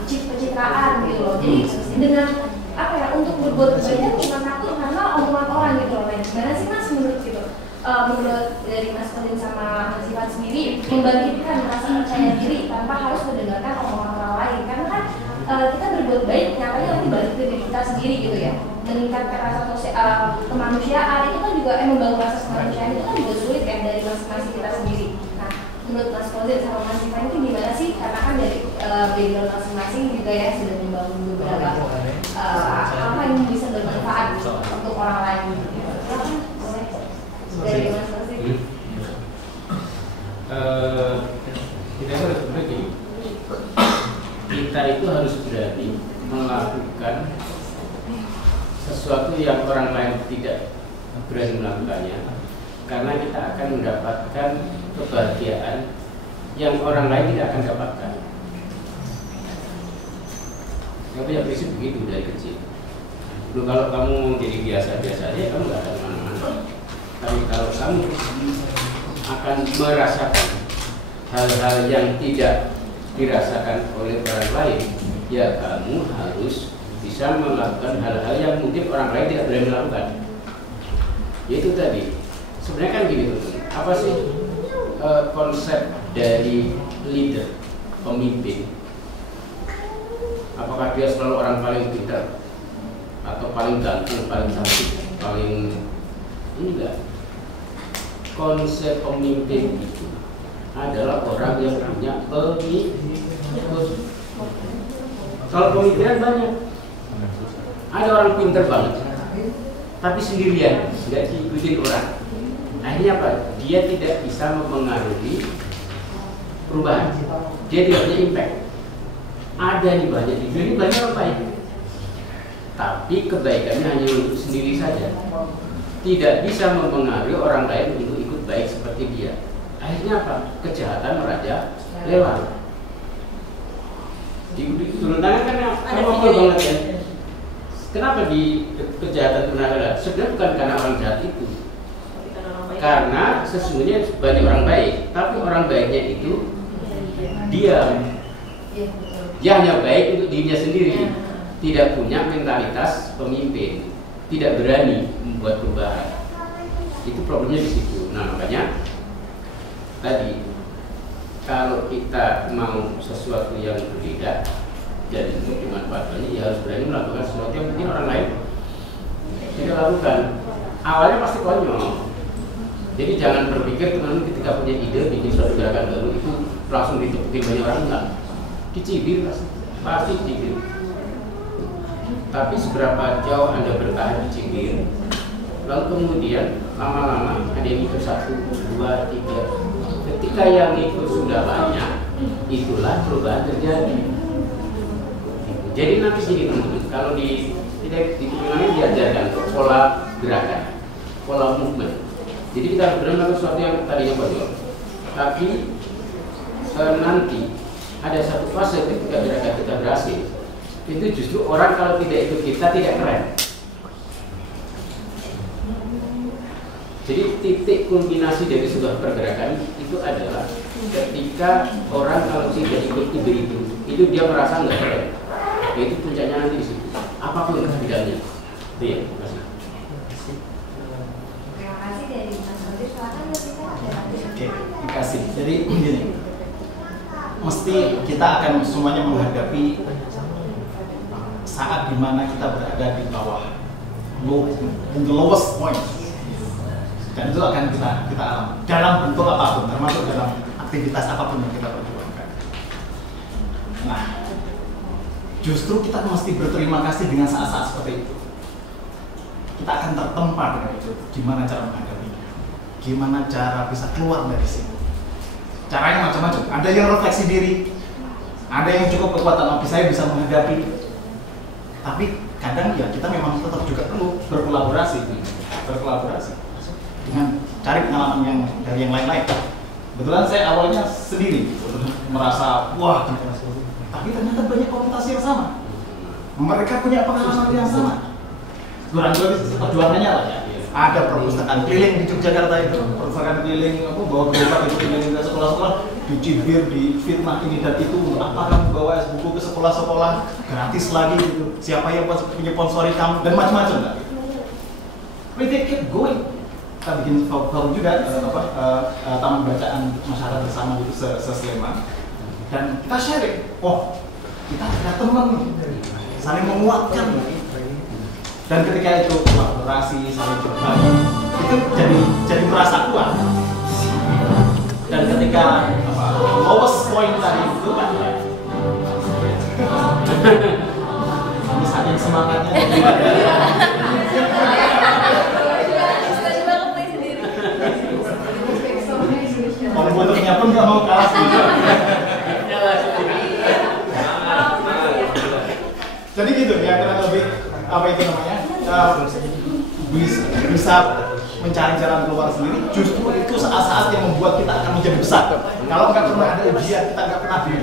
pencitraan gitu loh. Jadi dengan apa ya, untuk berbuat kebaikan cuma takut karena omongan orang gitu loh. Gimana sih Mas menurut gitu? Menurut dari Mas Fadli sama Mas Sifat sendiri membangkitkan rasa percaya diri tanpa harus mendengarkan omongan orang lain, karena kan kita berbuat baik nyatanya nanti balik ke diri kita sendiri gitu ya. Meningkatkan rasa kemanusiaan itu kan juga membangun rasa kemanusiaan itu kan juga sulit kan dari masing-masing kita sendiri. Nah menurut Mas Fadli sama Mas Sifat itu gimana sih? Karena kan dari background masing-masing juga ya sudah membangun beberapa apa yang bisa bermanfaat untuk orang lain. Dari Mas Fadli. Kita harus berarti kita itu harus berani melakukan sesuatu yang orang lain tidak berani melakukannya, karena kita akan mendapatkan kebahagiaan yang orang lain tidak akan dapatkan. Yang punya prinsip begitu dari kecil. Dulu kalau kamu jadi biasa-biasa aja, kamu nggak akan mana-mana. Tapi kalau kamu akan merasakan hal-hal yang tidak dirasakan oleh orang lain, ya kamu harus bisa melakukan hal-hal yang mungkin orang lain tidak boleh melakukan. Yaitu tadi, sebenarnya kan gini teman-teman, apa sih konsep dari leader, pemimpin? Apakah dia selalu orang paling pintar atau paling ganteng, paling cantik, paling ini enggak? Konsep pemimpin itu adalah orang yang punya pemikiran. Kalau pemikiran banyak, Ada orang pinter banget, tapi sendirian, nggak diikutin orang. Akhirnya apa? Dia tidak bisa mempengaruhi perubahan. Dia tidak punya impact. Ada nih banyak di dunia, banyak orang baik, tapi kebaikannya hanya untuk sendiri saja. Tidak bisa mempengaruhi orang lain untuk ikut baik seperti dia. Akhirnya apa? Kejahatan meraja lewat. Di turun tangan kan apa banget ya? Kenapa di kejahatan turun tangan? Sebenarnya bukan karena orang jahat itu, karena sesungguhnya banyak orang baik, tapi orang baiknya itu diam. Dia hanya baik untuk dirinya sendiri, tidak punya mentalitas pemimpin, tidak berani membuat perubahan. Itu problemnya di situ. Nah makanya tadi kalau kita mau sesuatu yang berbeda dan dimanfaatkannya, ya harus berani melakukan sesuatu yang mungkin orang lain tidak lakukan. Awalnya pasti konyol. Jadi jangan berpikir teman-teman ketika punya ide bikin suatu gerakan baru itu langsung ditepukin banyak orang, enggak. Dicibir pasti dicibir. Tapi seberapa jauh Anda bertahan dicibir, lalu kemudian lama-lama ada yang ikut 1, 2, 3. Ketika yang ikut sudah banyak, itulah perubahan terjadi. Jadi nanti gini teman-teman, kalau di kepemimpinan diajarkan pola gerakan, pola movement. Jadi kita harus benar melakukan sesuatu yang tadinya konyol, tapi nanti ada satu fase ketika gerakan kita berhasil, itu justru orang kalau tidak ikut kita tidak keren. Jadi titik kulminasi dari sebuah pergerakan itu adalah ketika orang kalau tidak ikut ide itu dia merasa nggak keren. Itu puncaknya nanti di situ. Apapun bidangnya. Itu ya. Terima kasih. Terima kasih dari Mas Rozi. Silakan Oke, terima kasih. Jadi begini, mesti kita akan semuanya menghadapi saat dimana kita berada di bawah, in the lowest point, dan itu akan kita alami dalam bentuk apapun, termasuk dalam aktivitas apapun yang kita perjuangkan. Nah, justru kita mesti berterima kasih dengan saat-saat seperti itu. Kita akan tertempa dengan itu. Gimana cara menghadapinya? Gimana cara bisa keluar dari sini? Caranya macam-macam. Ada yang refleksi diri, ada yang cukup kekuatan oke saya bisa menghadapi. Tapi kadang ya kita memang tetap juga perlu berkolaborasi dengan cari pengalaman yang dari yang lain-lain. Kebetulan saya awalnya sendiri merasa wah, tapi ternyata banyak komunitas yang sama. Mereka punya pengalaman yang sama. Kurang-kurang perjuangannya lah ya. Ada perpustakaan keliling di Yogyakarta itu, perpustakaan keliling bawa gerobak itu keliling ke sekolah-sekolah, dicibir, difitnah ini dan itu, apa kamu bawa es buku ke sekolah-sekolah gratis lagi gitu. Siapa yang punya sponsori kamu dan macam-macam lah. We keep going. Kita bikin forum juga taman bacaan masyarakat bersama gitu se-Sleman. Dan kita sharing, oh kita ada teman nih, saling menguatkan. Dan ketika itu kolaborasi, saling berbagi, itu jadi merasa kuat. Dan ketika lowest point tadi itu kan, misalnya semangatnya. Komputernya pun nggak mau kalah sih. Jadi gitu ya, kurang lebih apa itu namanya bisa mencari jalan keluar sendiri. Justru itu saat-saat yang membuat kita akan menjadi besar. Kalau nggak pernah ada ujian, kita nggak pernah di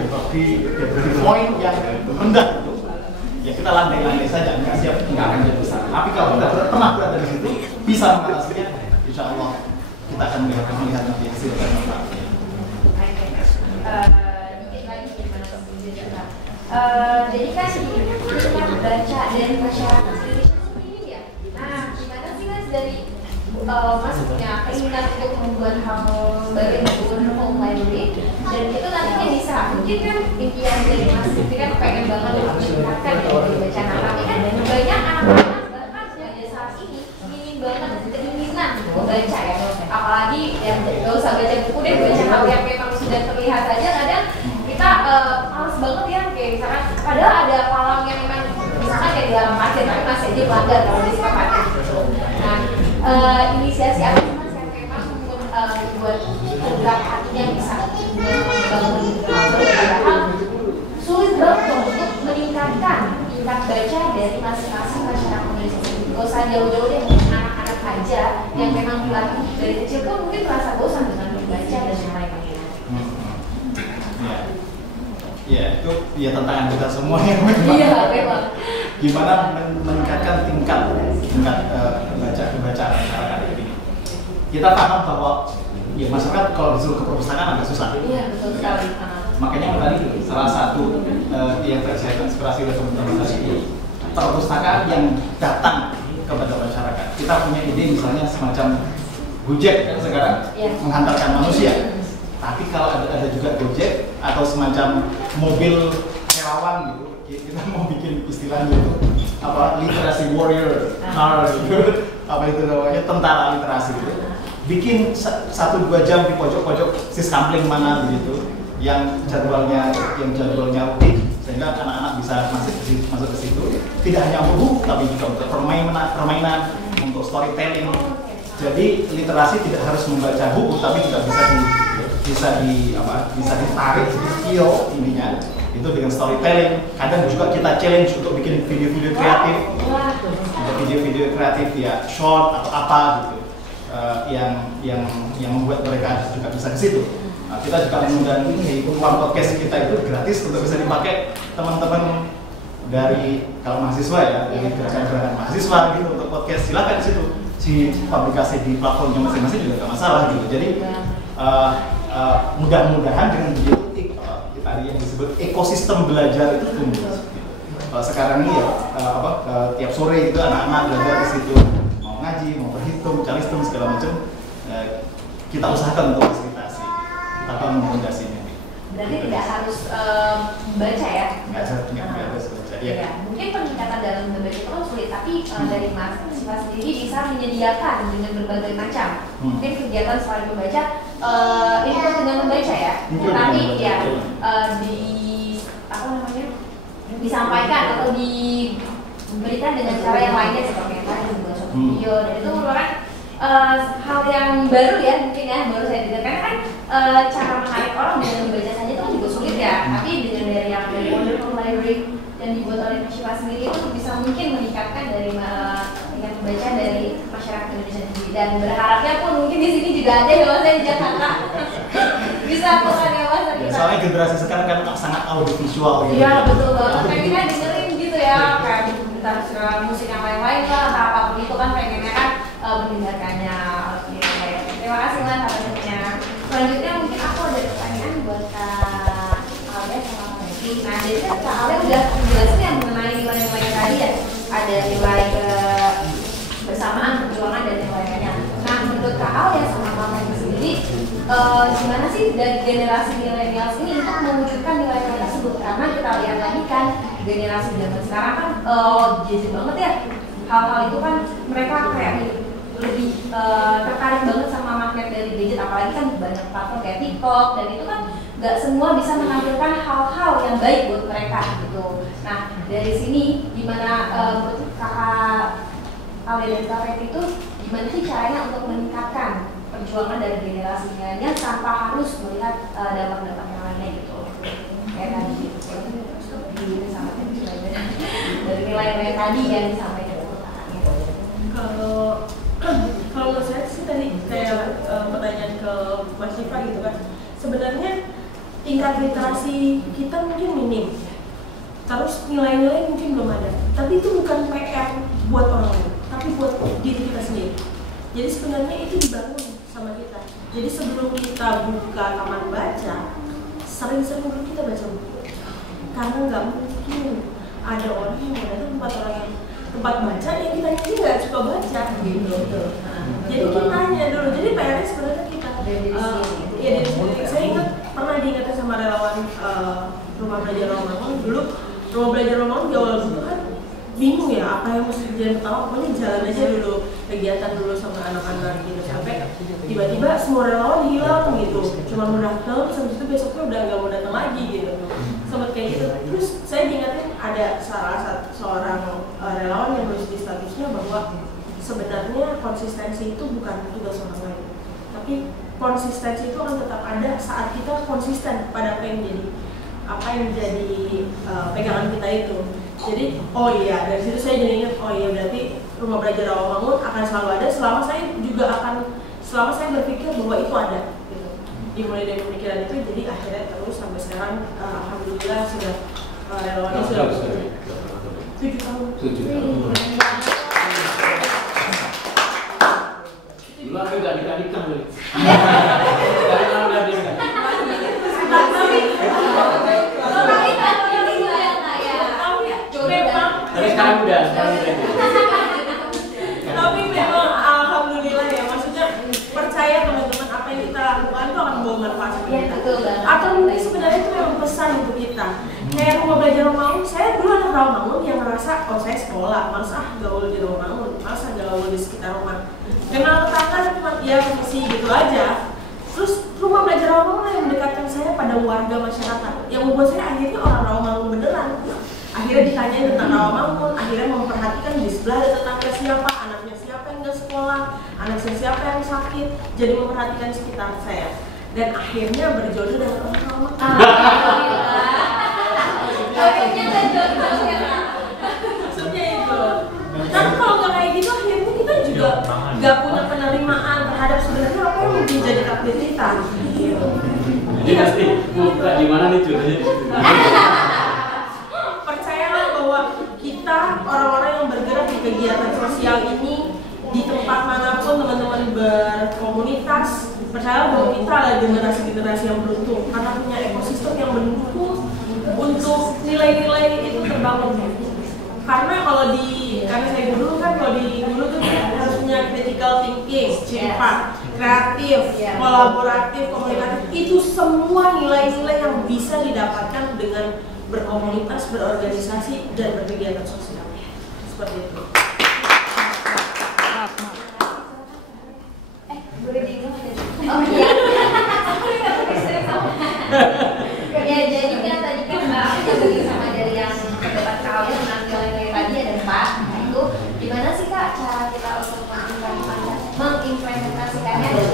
poin yang rendah itu, ya kita landai-landai saja, nggak siap, nggak akan jadi besar. Tapi kalau kita pernah berada di situ, bisa mengatasinya, insya Allah kita akan melihat nanti hasil dan manfaatnya. Dikit lagi gimana Pak? Jadi kan kita baca dari masyarakat sendiri ya. Nah, gimana sih Mas dari maksudnya keinginan untuk membuat hal bagian dari online dan itu nantinya bisa mungkin kan impian dari Mas itu kan pengen banget meningkatkan dari bacaan, tapi kan banyak anak-anak bahkan yang saat ini ingin banget keinginan membaca ya, apalagi yang nggak usah baca buku deh, baca hal yang memang sudah terlihat aja kadang kita males banget ya, kayak misalkan padahal ada kolam yang memang misalkan dari di dalam pasir, tapi masih aja melanggar kalau di sikap pasir gitu. Nah, inisiasi apa sih Mas yang memang membuat gerak hatinya bisa membangun padahal sulit banget untuk meningkatkan tingkat baca dari masing-masing masyarakat Indonesia. Gak usah jauh-jauh deh, anak-anak aja yang memang dilatih dari kecil pun mungkin merasa bosan dengan membaca dan yang lain-lain. Ya, itu ya tantangan kita semua yang Iya, memang. Gimana meningkatkan tingkat bacaan masyarakat ini. Kita paham bahwa ya masyarakat kalau disuruh ke perpustakaan agak susah. Iya, betul sekali. Makanya tadi salah satu yang saya inspirasi oleh teman-teman tadi, perpustakaan yang datang kepada masyarakat. Kita punya ide misalnya semacam Gojek kan sekarang menghantarkan manusia. Tapi kalau ada juga Gojek atau semacam mobil relawan gitu, kita mau bikin istilahnya itu apa, literasi warrior car gitu, apa itu namanya, tentara literasi gitu. Bikin 1-2 jam di pojok-pojok Siskampling mana begitu, yang jadwalnya unik, sehingga anak-anak bisa masuk ke situ. Tidak hanya untuk buku, tapi juga untuk permainan, untuk storytelling. Jadi literasi tidak harus membaca buku, tapi juga bisa ditarik skill ininya itu dengan storytelling. Kadang juga kita challenge untuk bikin video-video kreatif, ya short atau apa gitu, yang membuat mereka juga bisa ke situ. Nah, kita juga mengundang ini, ruang podcast kita itu gratis untuk bisa dipakai teman-teman dari kalau mahasiswa ya, dari gerakan-gerakan mahasiswa gitu untuk podcast, silakan di situ, publikasi di platformnya masing-masing juga nggak masalah gitu. Jadi mudah-mudahan dengan begitu tadi yang disebut ekosistem belajar itu tumbuh. Sekarang ini ya tiap sore itu anak-anak belajar di situ, mau ngaji, mau berhitung, calistung segala macam, kita usahakan untuk fasilitasi, kita bangun fondasinya. Berarti tidak harus membaca ya? Nggak harus baca. Ya, mungkin peningkatan dalam membaca itu kan sulit, tapi dari Mas Siva sendiri bisa menyediakan dengan berbagai macam. Mungkin kegiatan selain membaca, ini pun dengan membaca ya, tapi ya disampaikan atau diberikan dengan cara yang lainnya seperti yang tadi membaca video, dan itu merupakan hal yang baru ya, mungkin ya, baru saya dengar. Karena kan cara menarik orang dengan membaca saja itu juga sulit ya, tapi dengan dari yang dari Wonderful Library dan dibuat oleh Mas Siva sendiri itu bisa mungkin meningkatkan dari tingkat membaca dari masyarakat Indonesia sendiri. Dan berharapnya pun mungkin di sini juga ada ya Mas di Jakarta bisa bukan ya Mas? Ya, soalnya generasi sekarang kan sangat audiovisual gitu. Iya betul banget, pengennya dengerin gitu ya, kayak bentar musik yang lain-lain lah atau apapun itu kan pengennya kan mendengarkannya. Oke, baik. Terima kasih Mas atasnya. Selanjutnya mungkin aku ada pertanyaan buat Kak Alia sama Kak Megi. Nah, jadi kan Kak Alia udah menjelaskan yang mengenai nilai-nilai tadi ya, ada nilai kebersamaan, perjuangan dan yang lainnya. Nah, menurut Kak Alia sama Kak Megi sendiri, gimana sih dari generasi milenial ini untuk mewujudkan nilai-nilai tersebut? Karena kita lihat lagi kan generasi zaman sekarang kan gadget banget ya, hal-hal itu kan mereka kayak lebih tertarik banget sama magnet dari gadget, apalagi kan banyak platform kayak TikTok, dan itu kan nggak semua bisa menampilkan hal-hal yang baik buat mereka gitu. Nah, dari sini gimana menurut Kakak Ale dan Kak Fetri itu gimana sih caranya untuk meningkatkan perjuangan dari generasi milenial tanpa harus melihat dampak-dampak yang lainnya gitu, kayak tadi disampaikan dari nilai-nilai tadi yang disampaikan kakaknya. Kalau menurut saya sih tadi kayak pertanyaan ke Mas Siva gitu kan, sebenarnya tingkat literasi kita mungkin minim, terus nilai-nilai mungkin belum ada, tapi itu bukan PR buat orang lain, tapi buat diri kita sendiri. Jadi sebenarnya itu dibangun sama kita. Jadi sebelum kita buka taman baca, sering-sering dulu kita baca buku, karena nggak mungkin ada orang yang ada tempat baca yang kita nggak suka baca gitu. Jadi kita tanya dulu. Jadi PR-nya sebenarnya kita. Saya ingat pernah diingatkan sama relawan rumah belajar Romangun dulu. Rumah belajar Romangun di awal dulu kan bingung ya apa yang mesti kerjaan pertama, pokoknya jalan aja dulu, kegiatan dulu sama anak-anak gitu, sampai tiba-tiba semua relawan hilang gitu, cuma mau datang, terus habis itu besoknya udah nggak mau datang lagi gitu, sempat kayak gitu. Terus saya diingatin ada seorang relawan yang menulis di statusnya bahwa sebenarnya konsistensi itu bukan tugas orang lain, tapi konsistensi itu akan tetap ada saat kita konsisten pada apa yang jadi pegangan kita itu. Jadi oh iya, dari situ saya jadi ingat, oh iya berarti Rumah Belajar Rawamangun akan selalu ada selama saya berpikir bahwa itu ada gitu. Dimulai dari pemikiran itu, jadi akhirnya terus sampai sekarang alhamdulillah sudah relawannya sudah 7 tahun. Dulu aku udah nikah loh. Tapi sekarang udah. Tapi memang alhamdulillah ya, maksudnya percaya teman-teman apa yang kita lakukan itu akan membawa manfaat sama kita. Atau mungkin sebenarnya itu memang pesan untuk kita. Kayak Rumah Belajar Rawamangun, saya dulu anak Rawamangun yang merasa oh saya sekolah, males gaul di Rawamangun, males gaul di sekitar rumah. Kenal tetangga cuma ya sih gitu aja. Terus Rumah Belajar Rawamangun yang mendekatkan saya pada warga masyarakat, yang membuat saya akhirnya orang Rawamangun beneran. Akhirnya ditanyain tentang Rawamangun, akhirnya memperhatikan di sebelah ada tetangga siapa, anaknya siapa yang nggak sekolah, anaknya siapa yang sakit, jadi memperhatikan sekitar saya. Dan akhirnya berjodoh dengan orang Rawamangun. Maksudnya itu. Tapi kalau nggak kayak gitu, akhirnya kita juga nggak punya penerimaan terhadap sebenarnya apa yang mungkin jadi takdir kita. Gitu. Jadi pasti buka di mana nih jodohnya? Percayalah bahwa kita orang-orang yang bergerak di kegiatan sosial ini di tempat manapun teman-teman berkomunitas, percayalah bahwa kita adalah generasi-generasi yang beruntung karena punya ekosistem yang mendukung untuk nilai-nilai itu terbangun. Karena karena saya guru kan, kalau di guru tuh harus punya critical thinking, cepat, kreatif, kolaboratif, komunikatif. Itu semua nilai-nilai yang bisa didapatkan dengan berkomunitas, berorganisasi, dan berkegiatan sosial. Seperti itu. Boleh diingat aja. Oh iya. Ya jadi kan tadi kan aku juga sama dari yang pendapat kalian tentang nilai-nilai tadi ada 4. Nah itu gimana sih Kak cara kita untuk mengimplementasikannya dari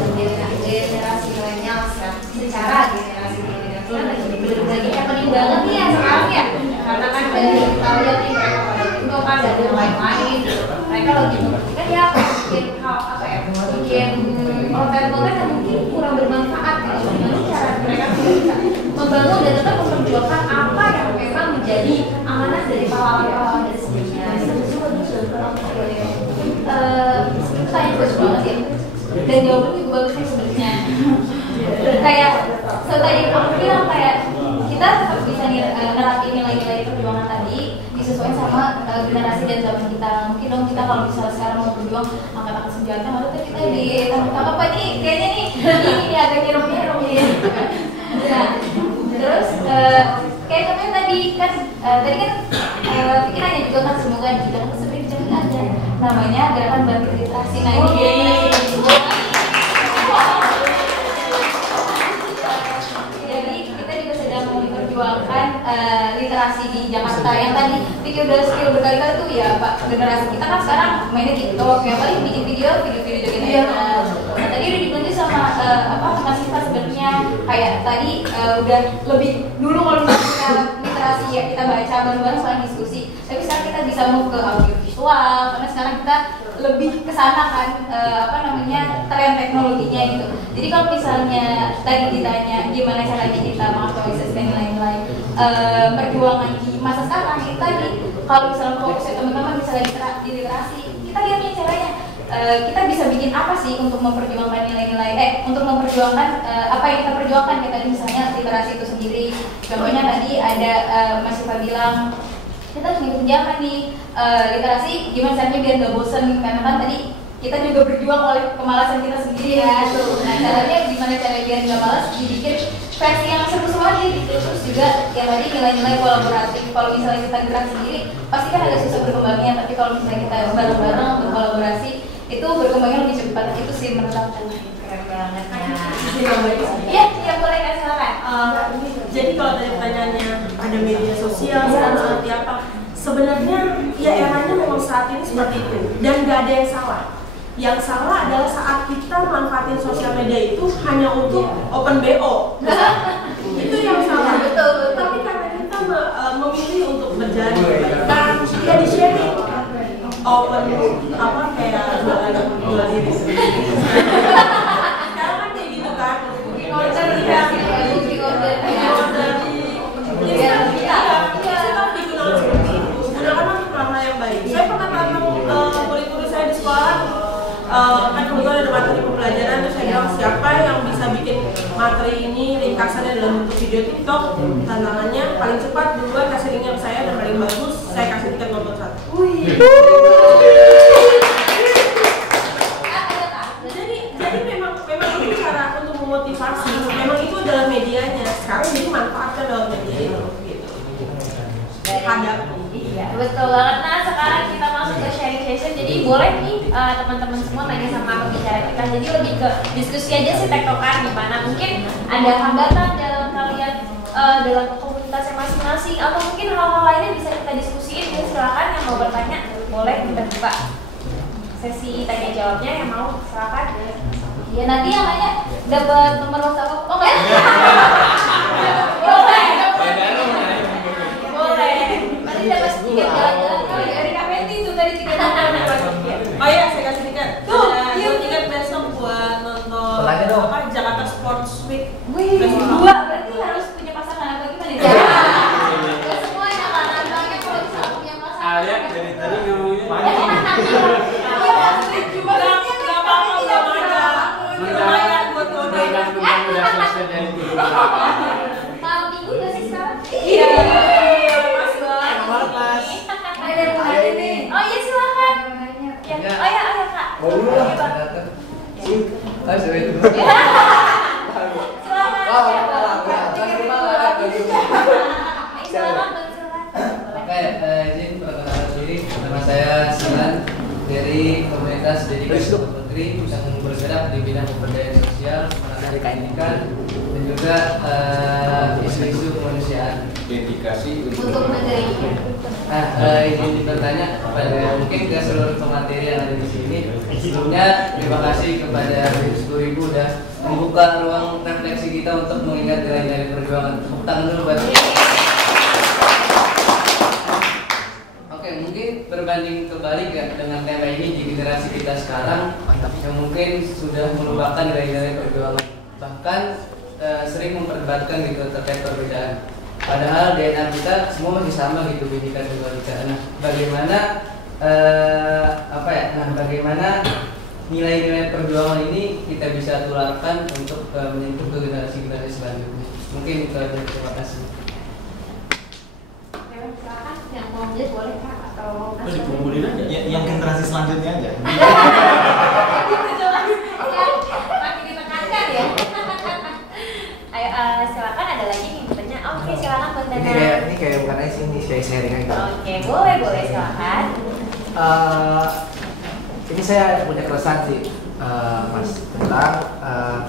generasi milenial secara generasi milenial kan lagi berbagai pening banget nih ya sekarang ya, karena kan dari kita lihat nih mereka pada itu kan dan yang lain-lain mereka lagi kan ya bikin konten-konten yang mungkin kurang bermanfaat ya. Gimana cara mereka bisa membangun dan tetap memperjuangkan apa yang memang menjadi amanah dari pahlawan-pahlawan dari sebelumnya. Saya bagus banget ya, dan jawabannya juga bagus sih sebenarnya. Kayak tadi aku bilang kayak kita tetap bisa nerapin nilai-nilai perjuangan tadi disesuaikan sama generasi dan zaman kita. Mungkin dong kita kalau misalnya sekarang mau berjuang angkat-angkat senjata, maksudnya kita di tahun apa nih kayaknya nih ini agak nyerong-nyerong ya. Nah, terus kayak katanya tadi kan pikirannya juga kan semoga juga kan sebenarnya ada namanya gerakan bangkit literasi. Nah ini jadi kita juga sedang memperjuangkan literasi di Jakarta yang tadi pikir udah skill berkali-kali tuh ya Pak, generasi kita kan sekarang mainnya TikTok ya paling bikin video joget-joget. Nah tadi udah dibantu sama Mas Siva sebenarnya kayak tadi udah lebih dulu kalau misalnya literasi ya kita baca bareng-bareng soal diskusi, tapi sekarang kita bisa move ke audiovisual karena sekarang kita lebih kesana kan tren teknologinya gitu. Jadi kalau misalnya tadi ditanya gimana caranya kita mengaktualisasikan nilai-nilai perjuangan di masa sekarang, itu tadi kalau misalnya fokusnya teman-teman bisa di literasi, kita lihatnya caranya kita bisa bikin apa sih untuk memperjuangkan nilai-nilai untuk memperjuangkan apa yang kita perjuangkan kayak tadi misalnya literasi itu sendiri. Contohnya tadi ada Mas Siva bilang kita harus ngikutin zaman nih literasi gimana caranya biar nggak bosen, karena kan tadi kita juga berjuang oleh kemalasan kita sendiri ya. Nah caranya gimana caranya biar nggak malas dibikin versi yang seru-seru aja gitu. Terus juga yang tadi nilai-nilai kolaboratif, kalau misalnya kita gerak sendiri pasti kan agak susah berkembangnya, tapi kalau misalnya kita bareng-bareng berkolaborasi itu berkembangnya lebih cepat. Itu sih menurut aku. Keren banget. Iya, yang boleh kan silakan. Jadi kalau tadi pertanyaannya ada media sosial sekarang seperti apa? sebenarnya ya eranya memang saat ini seperti itu dan nggak ada yang salah. Yang salah adalah saat kita manfaatin sosial media itu hanya untuk open BO. Itu yang salah. Betul. Tapi karena kita memilih untuk berjalan kita ya di sharing open apa kayak jualan diri sendiri. Sekarang kan kayak gitu kan. Order gunakan untuk hal yang baik. Saya pernah tantang murid-murid saya di sekolah, kan kebetulan ada materi pembelajaran, terus saya bilang siapa yang bisa bikin materi ini ringkasannya dalam bentuk video TikTok. Tantangannya paling cepat duluan kasih linknya ke saya dan paling bagus saya kasih tiket nonton 1. Jadi memang itu cara untuk memotivasi. Memang itu adalah medianya. Sekarang jadi manfaatkan dalam media itu. Iya, betul banget. Nah, sekarang kita masuk ke sharing session. Jadi boleh nih teman-teman semua tanya sama pembicara kita. Jadi lebih ke diskusi aja sih, tektokan gimana. Mungkin ada hambatan dalam kalian dalam komunitasnya masing-masing atau mungkin hal-hal lainnya bisa kita diskusiin. Jadi silakan yang mau bertanya boleh kita buka sesi tanya jawabnya. Yang mau silakan. Ya nanti yang nanya dapat nomor WhatsApp. Oh enggak? Boleh. Dapat tiket jalan-jalan kali dari KPT itu tadi tiket oh iya, saya kasih tiket. Tuh, tiket besok buat nonton apa Jakarta Sports Week. Wih, dua berarti harus punya pasangan apa gimana ya? Ya semuanya kan abangnya kalau bisa punya pasangan. Alia dari tadi ngomongnya Iya, setuju banget. Gak apa-apa, gak ada. Lumayan buat kode. udah selesai dari itu. Malam minggu gak sih sekarang? Iya. Oh iya silakan. Ya. Oh ya, ayo Kak. Silakan. Oke, izin perkenalkan diri. Nama saya Silan dari komunitas dedikasi Putri yang bergerak di bidang pemberdayaan sosial, pendidikan, dan juga isu-isu kemanusiaan. Dedikasi Untuk negeri. Izin bertanya kepada mungkin ke seluruh pemateri yang ada di sini. Sebelumnya terima kasih kepada 10.000 udah membuka ruang refleksi kita untuk mengingat nilai-nilai perjuangan. Tepuk tangan dulu buat. Oke, mungkin berbanding kebalik ya dengan tema ini di generasi kita sekarang yang mungkin sudah melupakan nilai-nilai perjuangan, bahkan sering memperdebatkan gitu terkait perbedaan. Padahal DNA kita semua masih sama gitu, Bhinneka Tunggal Ika. Nah, bagaimana bagaimana nilai-nilai perjuangan ini kita bisa tularkan untuk menyentuh ke generasi-generasi selanjutnya. Mungkin itu aja. Terima kasih. Silakan yang mau menjawab boleh Kak atau mau Dikumpulin aja. Yang generasi selanjutnya aja. Makin ditekankan ya. Ayo silakan, ada lagi nih bertanya. Oke, silakan bertanya. Ini kayak bukan aja sih, ini sharing aja. Oke, boleh silakan. Ini saya punya keresahan sih, Mas, tentang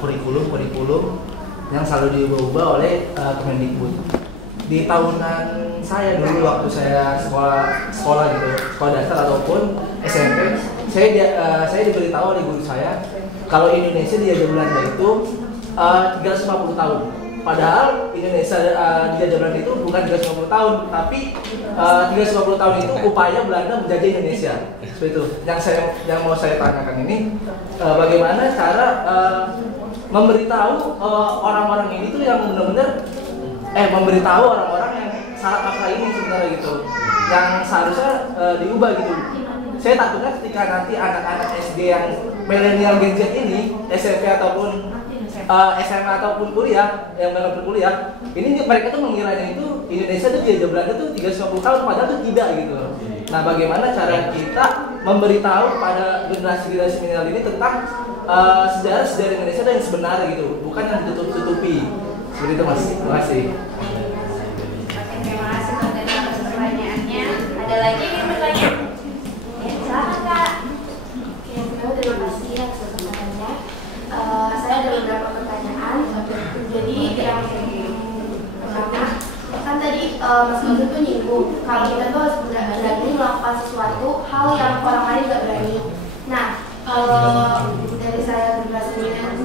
kurikulum yang selalu diubah-ubah oleh Kemendikbud. Di tahunan saya dulu waktu saya sekolah gitu, sekolah dasar ataupun SMP, saya diberitahu oleh guru saya kalau Indonesia dijajah Belanda itu 350 tahun. Padahal Indonesia dijajah Belanda itu bukan 350 tahun, tapi 350 tahun itu upaya Belanda menjajah Indonesia. Seperti itu. Yang mau saya tanyakan ini, bagaimana cara memberitahu orang-orang ini tuh yang benar-benar memberitahu orang-orang yang salah kaprah ini sebenarnya gitu, yang seharusnya diubah gitu. Saya takutnya ketika nanti anak-anak SD yang milenial Gen Z ini SMP ataupun SMA ataupun kuliah yang baru berkuliah, ini mereka tuh mengiranya itu Indonesia tuh dijajah Belanda tuh 350 tahun, padahal tuh tidak gitu. Nah, bagaimana cara kita memberitahu pada generasi-generasi milenial ini tentang sejarah Indonesia dan yang sebenarnya gitu, bukan yang ditutup-tutupi. Seperti itu, Mas. Terima kasih. Terima kasih atas pertanyaannya. Ada lagi yang bertanya? Ya, silakan Kak. Oke, terima kasih atas pertanyaannya. Saya ada beberapa pertanyaan. Jadi yang pertama, kan tadi Mas Fauzan tuh nyinggung kalau kita tuh harus berani melakukan sesuatu hal yang orang lain gak berani. Nah, dari saya generasi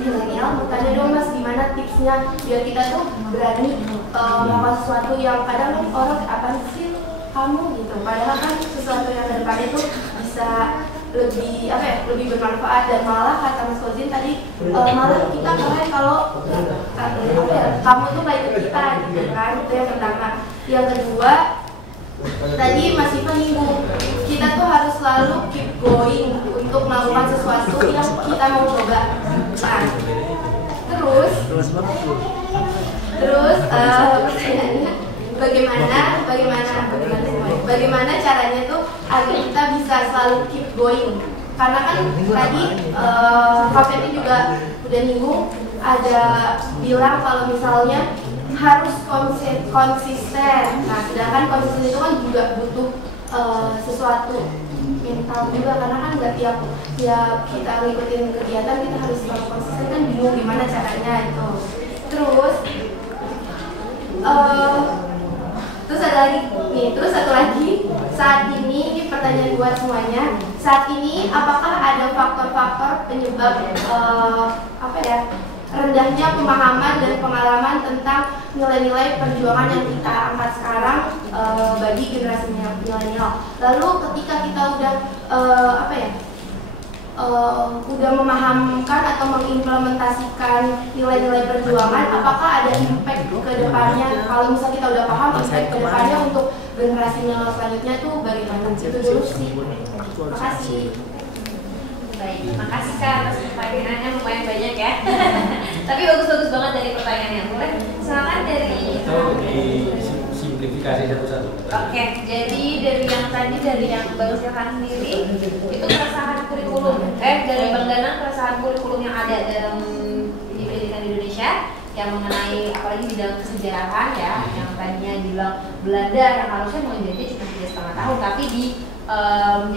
milenial, bertanya dong Mas, gimana tipsnya biar kita tuh berani melakukan sesuatu yang kadang kan orang apa sih kamu gitu, padahal kan sesuatu yang ke depan itu bisa lebih apa ya, lebih bermanfaat. Dan malah kata Mas Fauzan tadi malah kita keren kalau apa ya, kamu tuh baik ke kita gitu kan. Itu yang pertama. Yang kedua, tadi Mas Ivan nyinggung kita tuh harus selalu keep going untuk melakukan sesuatu yang kita mau coba. Nah, terus pertanyaannya bagaimana caranya tuh agar kita bisa selalu keep going, karena kan tadi Kak Fetty juga udah nyinggung, ada bilang kalau misalnya harus konsisten. Nah, sedangkan konsisten itu kan juga butuh sesuatu mental juga, karena kan nggak tiap kita ngikutin kegiatan kita harus selalu konsisten, kan bingung gimana caranya itu. Terus satu lagi, saat ini pertanyaan buat semuanya, saat ini apakah ada faktor-faktor penyebab rendahnya pemahaman dan pengalaman tentang nilai-nilai perjuangan yang kita angkat sekarang bagi generasi milenial. Lalu ketika kita udah memahamkan atau mengimplementasikan nilai-nilai perjuangan, apakah ada impact ke depannya? Kalau misalnya kita udah paham, impact ke depannya untuk generasi milenial selanjutnya tuh bagaimana? Itu dulu sih. Terima kasih. Baik, terima kasih Kak atas pertanyaannya, lumayan banyak ya. Tapi bagus-bagus banget dari pertanyaannya. Boleh silakan dari simplifikasi satu-satu. Oke, jadi dari yang Bang Silhan sendiri itu keresahan kurikulum, dari Bang Danang keresahan kurikulum yang ada dalam di pendidikan Indonesia yang mengenai apalagi bidang kesejarahan ya, yang tadinya bilang Belanda yang harusnya menjadi cuma 3,5 tahun tapi dibuat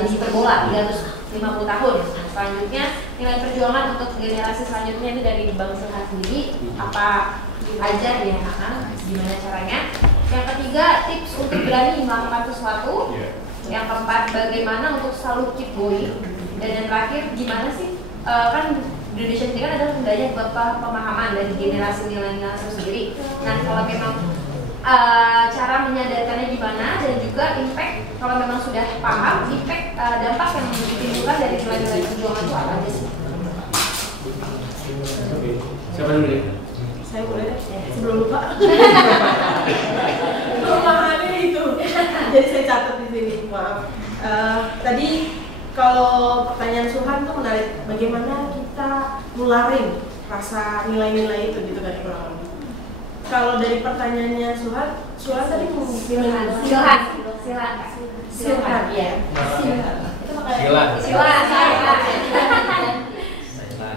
jadi hiperbola 350 tahun. Nah, selanjutnya nilai perjuangan untuk generasi selanjutnya itu dari Bang Silhan sendiri apa aja ya, gimana caranya. Yang ketiga, tips untuk berani melakukan sesuatu. Yang keempat, bagaimana untuk selalu keep going. Dan yang terakhir, gimana sih kan Indonesia sendiri kan ada rendahnya pemahaman dari generasi milenial sendiri. Nah, kalau memang cara menyadarkannya gimana, dan juga impact kalau memang sudah paham impact dampak yang ditimbulkan dari nilai-nilai perjuangan itu apa aja sih? Siapa dulu nih? Saya boleh sebelum lupa. Pemahamannya itu. Jadi saya catat di sini. Maaf. Tadi kalau pertanyaan Suhan tuh menarik. Bagaimana kita nularin rasa nilai-nilai itu gitu kan kurang lebih. Kalau dari pertanyaannya Suhan tadi Silhan.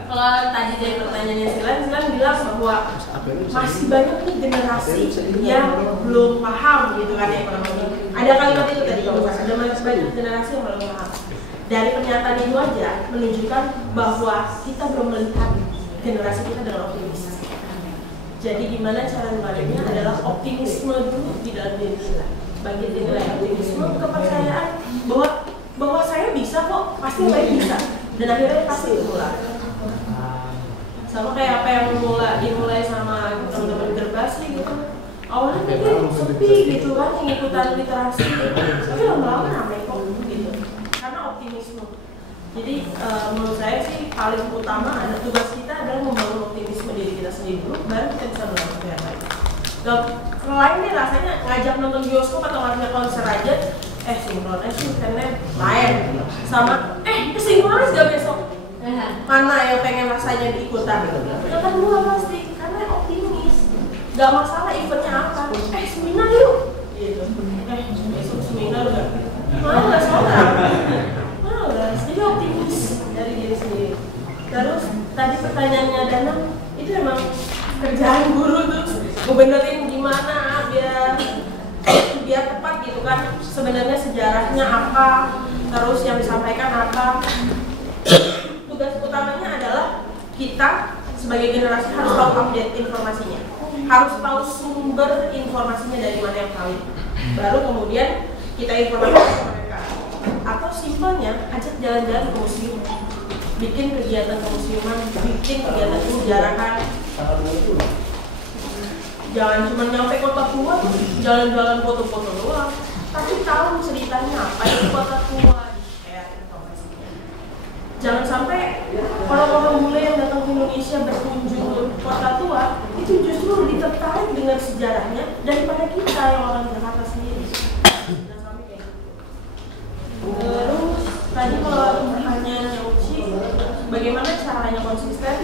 Kalau tadi dari pertanyaannya Silhan bilang bahwa masih banyak nih generasi yang belum paham gitu kan ya kurang lebih. Ada kalimat itu tadi kalau ada masih banyak generasi yang belum paham. Dari pernyataan itu aja menunjukkan bahwa kita belum melihat generasi kita dengan optimis. Jadi gimana cara mengajarnya adalah optimisme dulu di dalam diri kita. Bagi nilai optimisme, kepercayaan bahwa saya bisa kok, pasti baik bisa. Dan akhirnya pasti dimulai. Sama kayak apa yang dimulai sama teman-teman Gerbasi gitu. Awalnya mungkin sepi gitu kan, ikutan literasi, tapi lama-lama ramai kok gitu. Karena optimisme. Jadi menurut saya sih paling utama ada tugas kita adalah membangun optimisme diri kita sendiri dulu, baru kita bisa melakukan yang lain. Lain nih rasanya ngajak nonton bioskop atau ngajak konser aja, sinkronis karena lain sama sinkronis gak besok. Mana yang pengen rasanya diikutan? Ya kan dua pasti, karena optimis. Gak masalah eventnya apa? Seminar yuk. Gitu. Besok seminar gak? Malas orang. Malas. Jadi optimis dari diri sendiri. Terus tadi pertanyaannya Danang, itu emang kerjaan guru tuh ngebenerin gimana biar tepat gitu kan. Sebenarnya sejarahnya apa? Terus yang disampaikan apa? Tugas utamanya adalah kita sebagai generasi harus tahu update informasinya, harus tahu sumber informasinya dari mana yang valid, baru kemudian kita informasikan ke mereka. Atau simpelnya ajak jalan-jalan ke museum, bikin kegiatan kemuseuman, bikin kegiatan penjarahan. Jangan cuma nyampe kota tua terus jalan-jalan foto-foto doang, tapi tahu ceritanya apa di kota tua, share informasinya. Jangan sampai orang-orang bule yang datang ke Indonesia berkunjung ke kota tua itu justru lebih tertarik dengan sejarahnya daripada kita yang orang Jakarta sendiri. Jangan sampai kayak gitu. Terus tadi kalau pertanyaannya Uci, bagaimana caranya konsisten?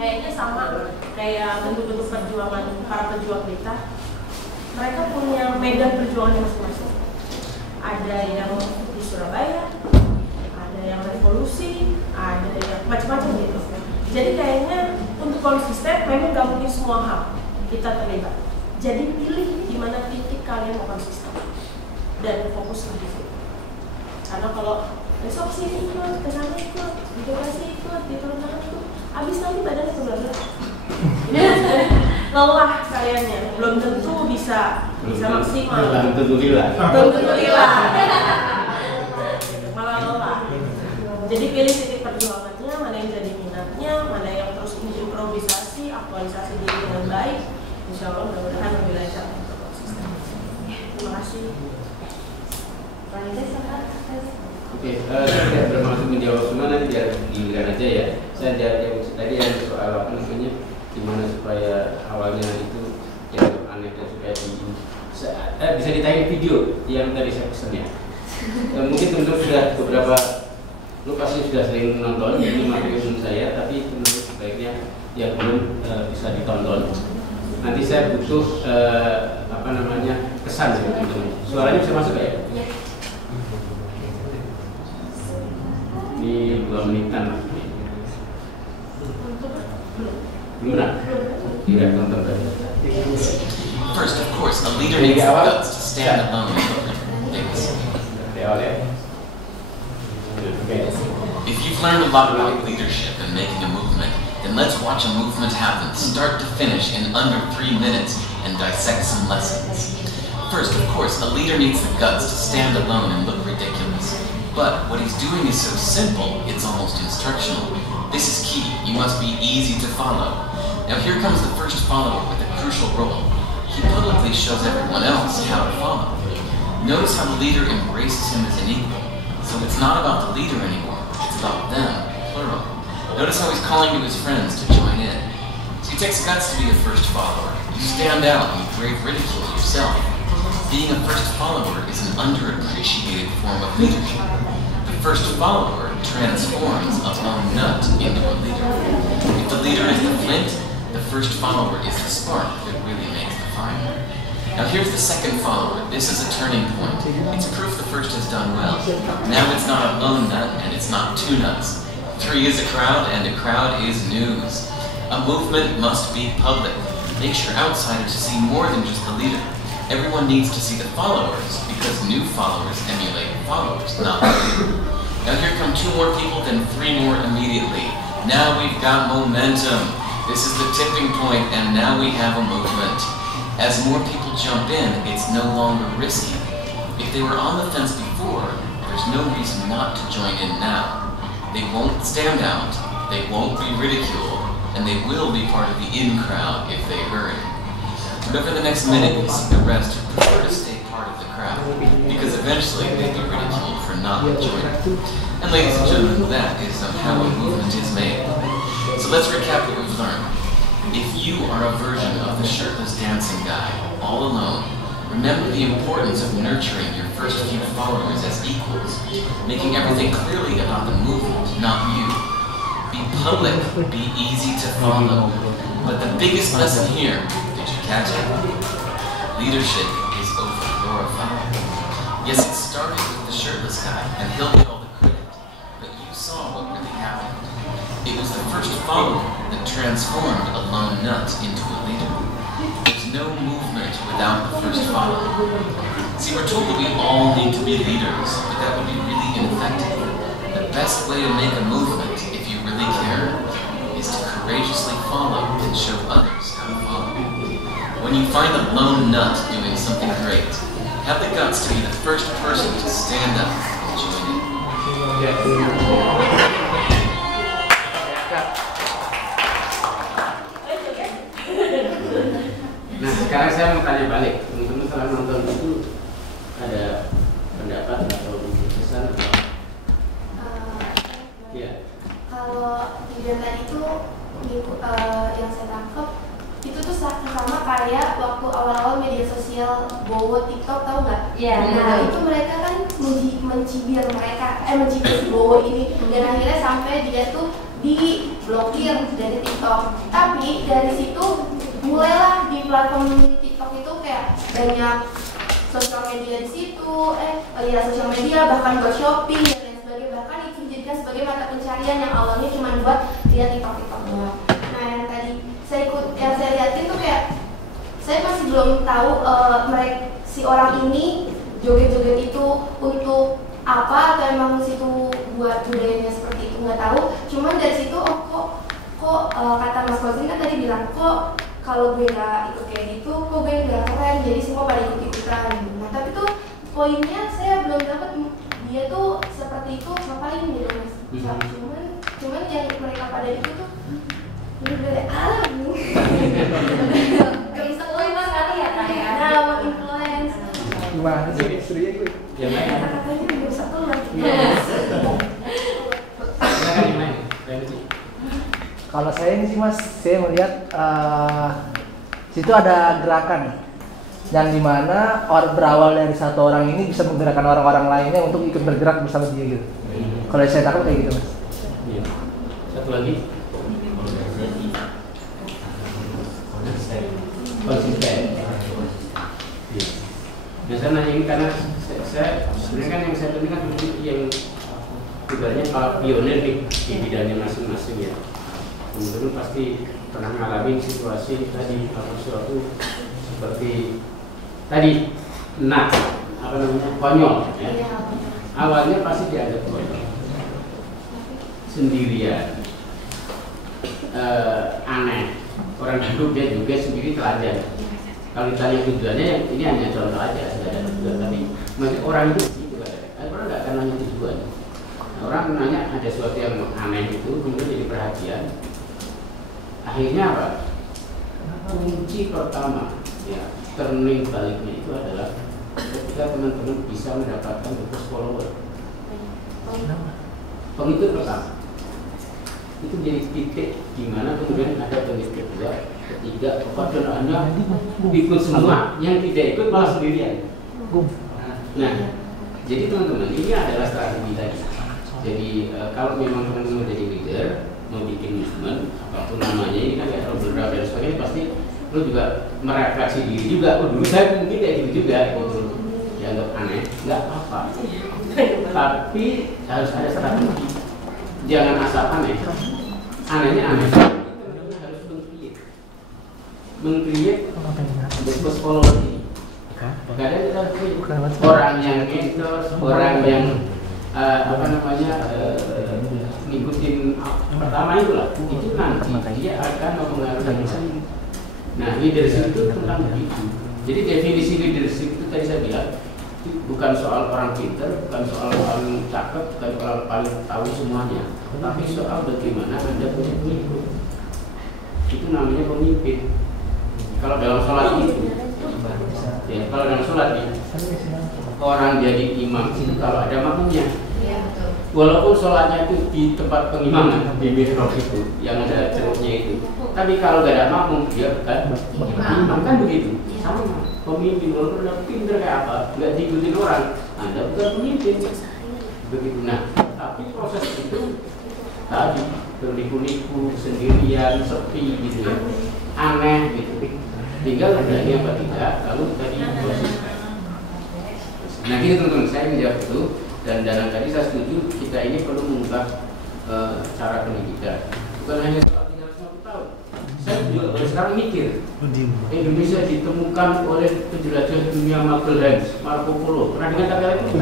Kayaknya sama kayak bentuk-bentuk perjuangan para pejuang kita. Mereka punya medan perjuangan masing-masing. Ada yang di Surabaya, ada yang revolusi, ada yang macam-macam gitu. Jadi kayaknya untuk konsisten memang gak mungkin semua hal kita terlibat. Jadi pilih di mana titik kalian mau konsisten dan fokus di situ. Karena kalau besok sini ikut, kesana ikut, di lokasi ikut, di turun tangan ikut, abis nanti badannya kebablasan. Lelah kaliannya, belum tentu bisa maksimal. Belum tentu hilang. Malah lelah. Jadi pilih titik perjuangannya, mana yang jadi minatnya, mana yang terus improvisasi, aktualisasi diri dengan baik. Insya Allah mudah-mudahan lebih lancar untuk konsisten. Terima kasih. Oke, saya tidak bermaksud menjawab semua, nanti biar giliran aja ya. Saya jawab tadi yang soal apa namanya, gimana supaya awalnya itu yang aneh dan supaya bisa ditayang video yang tadi saya pesan ya. Mungkin teman-teman sudah beberapa, lu pasti sudah sering nonton ini material saya, tapi teman-teman sebaiknya yang belum bisa ditonton. Nanti saya butuh apa namanya kesan ya teman-teman. Suaranya bisa masuk ya? Ini 2 menitan. Belum pernah? Tidak tonton tadi. First, of course, a leader needs the guts to stand alone. If you've learned a lot about leadership and making a movement, then let's watch a movement happen, start to finish, in under 3 minutes, and dissect some lessons. First, of course, a leader needs the guts to stand alone and look ridiculous. But what he's doing is so simple, it's almost instructional. This is key. You must be easy to follow. Now here comes the first follower with a crucial role. He publicly shows everyone else how to follow. Notice how the leader embraces him as an equal. So it's not about the leader anymore, it's about them, plural. Notice how he's calling to his friends to join in. So it takes guts to be a first follower. You stand out and you brave ridicule yourself. Being a first follower is an underappreciated form of leadership. The first follower transforms a lone nut into a leader. If the leader is the flint, the first follower is the spark that really makes the fire. Now here's the second follower. This is a turning point. It's proof the first has done well. Now it's not a lone nut and it's not 2 nuts. 3 is a crowd and a crowd is news. A movement must be public. Make sure outsiders see more than just the leader. Everyone needs to see the followers, because new followers emulate followers, not the leader. Now here come 2 more people, then 3 more immediately. Now we've got momentum. This is the tipping point, and now we have a movement. As more people jump in, it's no longer risky. If they were on the fence before, there's no reason not to join in now. They won't stand out, they won't be ridiculed, and they will be part of the in crowd if they hurry. But for the next minute, you see the rest who prefer to stay part of the crowd, because eventually they'd be ridiculed for not joining. And ladies and gentlemen, that is how a movement is made. So let's recap what we've learned. If you are a version of the shirtless dancing guy, all alone, remember the importance of nurturing your first few followers as equals, making everything clearly about the movement, not you. Be public, be easy to follow. But the biggest lesson here, did you catch it? Leadership is over-glorified. Yes, it started with the shirtless guy, and he'll get all the credit. But you saw what really happened. It was the first follower that transformed a lone nut into a leader. There's no movement without the first follower. See, we're told that we all need to be leaders, but that would be really ineffective. The best way to make a movement, if you really care, is to courageously follow and show others how to follow. When you find a lone nut doing something great, have the guts to be the first person to stand up and join in. Nah, sekarang saya mau tanya balik. Teman-teman setelah nonton itu ada pendapat atau kesan atau? Iya. Kalau video tadi itu yang saya tangkap itu tuh sama kayak waktu awal-awal media sosial Bowo, TikTok, tahu nggak? Iya. Nah itu mereka kan mencibir si Bowo ini dan akhirnya sampai dia tuh diblokir dari TikTok. Tapi dari situ mulailah di platform TikTok itu kayak banyak sosial media di situ, sosial media bahkan buat shopping dan lain sebagainya, bahkan itu dijadikan sebagai mata pencarian yang awalnya cuma buat lihat TikTok doang. Nah yang tadi yang saya lihatin tuh kayak saya masih belum tahu mereka si orang ini joget-joget itu untuk apa atau emang situ buat budayanya seperti itu nggak tahu. Cuman dari situ kok kata Mas Kozin kan tadi bilang kok kalau gue nggak ikut kayak gitu, kok gue nggak keren, jadi semua pada ikut-ikutan. Nah tapi tuh poinnya saya belum dapat dia tuh seperti itu ngapain gitu Mas. Cuman yang mereka pada itu tuh ini dari alam Influence kali ya kayak. nah menginfluence. Gimana sih istrinya gue? Yang lain. Kata-katanya belum bisa keluar. Silakan yang lain. Kalau saya ini sih Mas, saya melihat situ ada gerakan yang dimana berawal dari satu orang ini bisa menggerakkan orang-orang lainnya untuk ikut bergerak bersama dia gitu. Kalau saya takut kayak gitu Mas. Iya. Satu lagi. Konsisten. Iya. Nah, saya nanya ini karena saya sebenarnya kan yang saya dengar kan yang ibaratnya kalau pionir di bidangnya masing-masing ya. Teman-teman pasti pernah mengalami situasi tadi atau sesuatu seperti tadi konyol ya. Awalnya pasti dianggap konyol, sendirian, aneh. Orang dulu dia juga sendiri teladan. Kalau ditanya tujuannya, ini hanya contoh aja, tidak ada tujuan. Tapi maksudnya orang itu juga ada. Orang nggak akan nanya tujuan. Nah, orang nanya ada sesuatu yang aneh itu, kemudian jadi perhatian. Akhirnya apa? Kunci pertama, ya, turning baliknya itu adalah ketika teman-teman bisa mendapatkan follower, pengikut pertama. Itu jadi titik di mana kemudian ada pengikut kedua, ketiga, keempat, dan Anda ikut semua, yang tidak ikut malah sendirian. Nah, jadi teman-teman ini adalah strategi tadi. Jadi kalau memang teman-teman jadi leader, mau bikin movement, apapun namanya, ini kan kayak beberapa dan sebagainya, pasti lo juga merefleksi diri juga. Oh dulu saya mungkin kayak gitu juga, gitu. Dianggap aneh, nggak apa-apa. Tapi harus ada strategi. Jangan asal aneh. Anehnya aneh. Teman-teman harus meng-create business follower ini. Kadang kita orang yang endorse, orang yang ngikutin pertama itulah, itu nanti dia akan mempengaruhi. Nah, leadership itu tentang begitu. Jadi definisi leadership itu tadi saya bilang bukan soal orang pinter, bukan soal paling cakep, bukan soal paling tahu semuanya, tapi soal bagaimana Anda punya pengikut. Itu namanya pemimpin. Kalau dalam sholat itu, ya, kalau dalam sholat ini, orang jadi imam itu kalau ada makmumnya. Walaupun sholatnya itu di tempat pengimaman, di mihrab itu, yang ada ceruknya itu, tapi kalau gak ada makmum, dia bukan imam, kan begitu. Sama pemimpin, walaupun udah pinter kayak apa, gak diikutin orang, Anda bukan pemimpin. Begitu. Nah, tapi proses itu tadi berliku-liku, sendirian, sepi gitu ya, aneh gitu. Tinggal berani apa tidak, lalu tadi konsisten. Nah gitu teman-teman, saya menjawab itu. Dan tadi saya setuju kita ini perlu mengubah cara pendidikan. Bukan hanya soal 350 tahun. Saya juga sekarang mikir Indonesia ditemukan oleh penjelajah dunia Magellan, Marco Polo. Pernah dengar kata itu?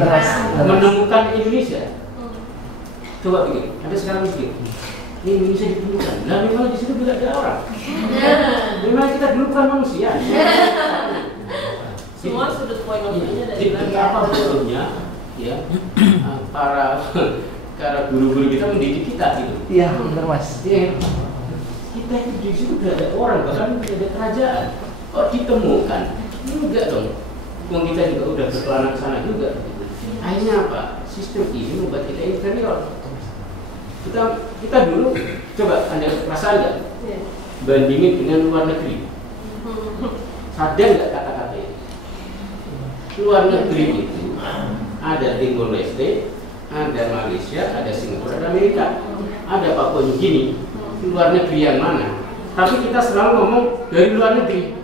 Menemukan Indonesia. Coba pikir, Anda sekarang mikir Indonesia diperlukan. Nah, memang di situ tidak ada orang. Memang kita dulu kan manusia. Semua sudut poin of view-nya dari Jadi apa betulnya ya para guru-guru kita mendidik kita gitu. Iya, benar Mas. Iya. Kita itu di situ tidak ada orang, bahkan tidak ada kerajaan. Kok ditemukan? Enggak dong. Uang kita juga udah berkelana ke sana juga. Akhirnya apa? Sistem ini membuat kita inferior. Kita dulu coba Anda perasaan nggak? Bandingin dengan luar negeri. Sadar nggak kata-kata ini? Luar negeri itu ada Timor Leste, ada Malaysia, ada Singapura, ada Amerika, ada Papua New Guinea. Luar negeri yang mana? Tapi kita selalu ngomong dari luar negeri.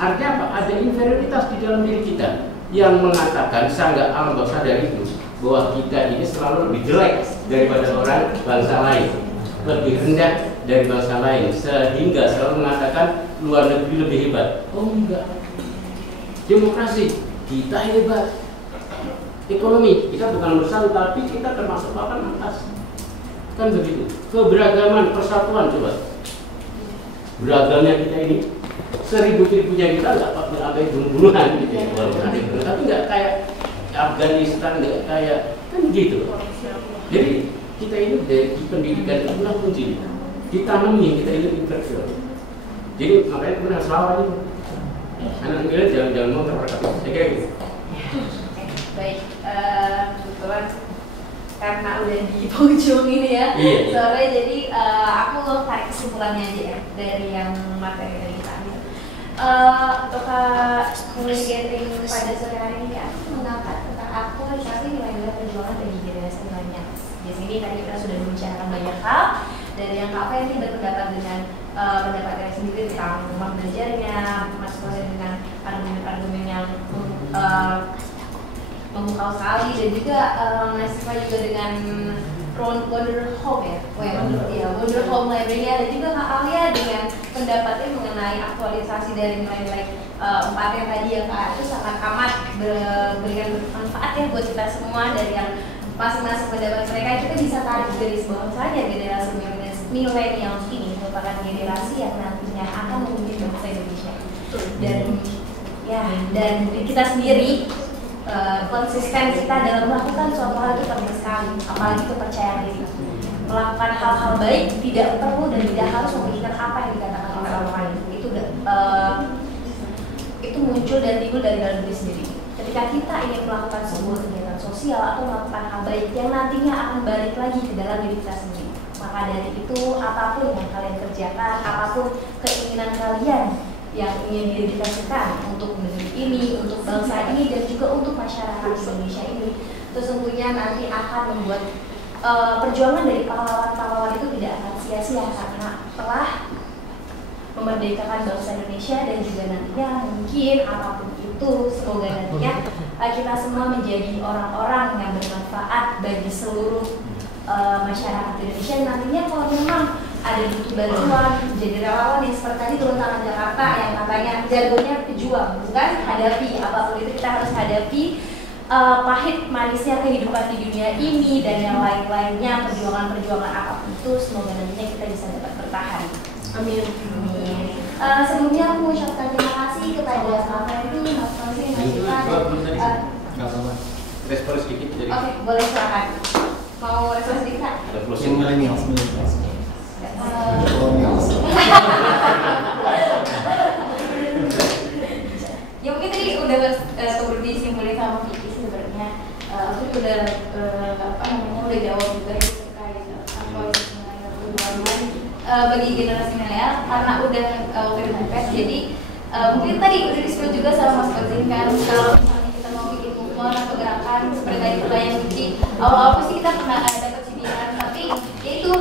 Artinya apa? Ada inferioritas di dalam diri kita yang mengatakan saya nggak alam bangsa dari itu bahwa kita ini selalu lebih jelek daripada orang bangsa lain, lebih rendah dari bangsa lain, sehingga selalu mengatakan luar negeri lebih hebat. Oh enggak. Demokrasi kita hebat. Ekonomi kita bukan nomor 1, tapi kita termasuk papan atas. Kan begitu. Keberagaman, persatuan coba. Beragamnya kita ini, seribu-ribunya kita nggak pakai bunuh-bunuhan gitu ya, tapi nggak kayak Afghanistan, nggak kayak kan gitu. Jadi kita ini dari pendidikan itulah kunci, ditanami kita ini inferior. Jadi makanya kemudian harus lawan itu. Anak muda jangan mau terperangkap. Saya kira gitu. Baik, kebetulan karena udah di penghujung ini ya, sore jadi aku tarik kesimpulannya aja ya dari yang materi dari kita ambil. Untuk communicating pada sore hari ini aku mengangkat tentang aktualisasi nilai-nilai perjuangan bagi generasi milenial. Di sini tadi kita sudah membicarakan banyak hal dari yang Kak Fendi berpendapat dengan pendapatnya sendiri tentang rumah belajarnya, Mas Kosen dengan argumen-argumen yang memukau sekali, dan juga Mas Siva juga dengan Wonder Home Wonder Home Library-nya, dan juga Kak Alia dengan pendapatnya mengenai aktualisasi dari nilai-nilai 4 yang tadi yang Kak itu sangat amat berikan manfaat ya buat kita semua. Dari yang masing-masing pendapat mereka kita bisa tarik garis bahwasanya generasi milenial ini merupakan generasi yang nantinya akan memimpin bangsa Indonesia. Dan kita sendiri konsisten kita dalam melakukan suatu hal itu penting sekali, apalagi kepercayaan diri. Melakukan hal-hal baik tidak perlu dan tidak harus memikirkan apa yang dikatakan oleh orang lain. Itu muncul dan timbul dari dalam diri sendiri. Ketika kita ingin melakukan sebuah kegiatan sosial atau melakukan hal baik yang nantinya akan balik lagi ke dalam diri kita sendiri, maka dari itu apapun yang kalian kerjakan, apapun keinginan kalian yang ingin didedikasikan untuk negeri ini, untuk bangsa ini, dan juga untuk masyarakat Indonesia ini, sesungguhnya nanti akan membuat perjuangan dari pahlawan-pahlawan itu tidak akan sia-sia karena telah memerdekakan bangsa Indonesia, dan juga nantinya mungkin apapun itu semoga nantinya kita semua menjadi orang-orang yang bermanfaat bagi seluruh masyarakat Indonesia. Nantinya kalau memang ada butuh bantuan, jadi relawan yang seperti tadi turun tangan Jakarta yang katanya jargonnya pejuang, bukan hadapi apapun itu, kita harus hadapi pahit manisnya kehidupan di dunia ini dan yang lain-lainnya, perjuangan-perjuangan apapun itu, semoga nantinya kita bisa dapat bertahan. Amin. Sebelumnya aku mengucapkan terima kasih kepada Mas Fendi, Mas Nansi, Mas Siva. Respon sedikit dari. Oke, boleh silakan. Mau respon sedikit Kak? Ada closing. Ya mungkin tadi udah keburu disimpulin sama Vicky sebenarnya. Aku udah udah jawab juga terkait bagi generasi milenial karena udah PPS. Jadi mungkin tadi udah disebut juga sama Mas Kozin kan, kalau misalnya kita mau bikin movement atau gerakan seperti tadi pertanyaan Vicky, awal-awal pasti kita pernah dapat sindiran, tapi ya itu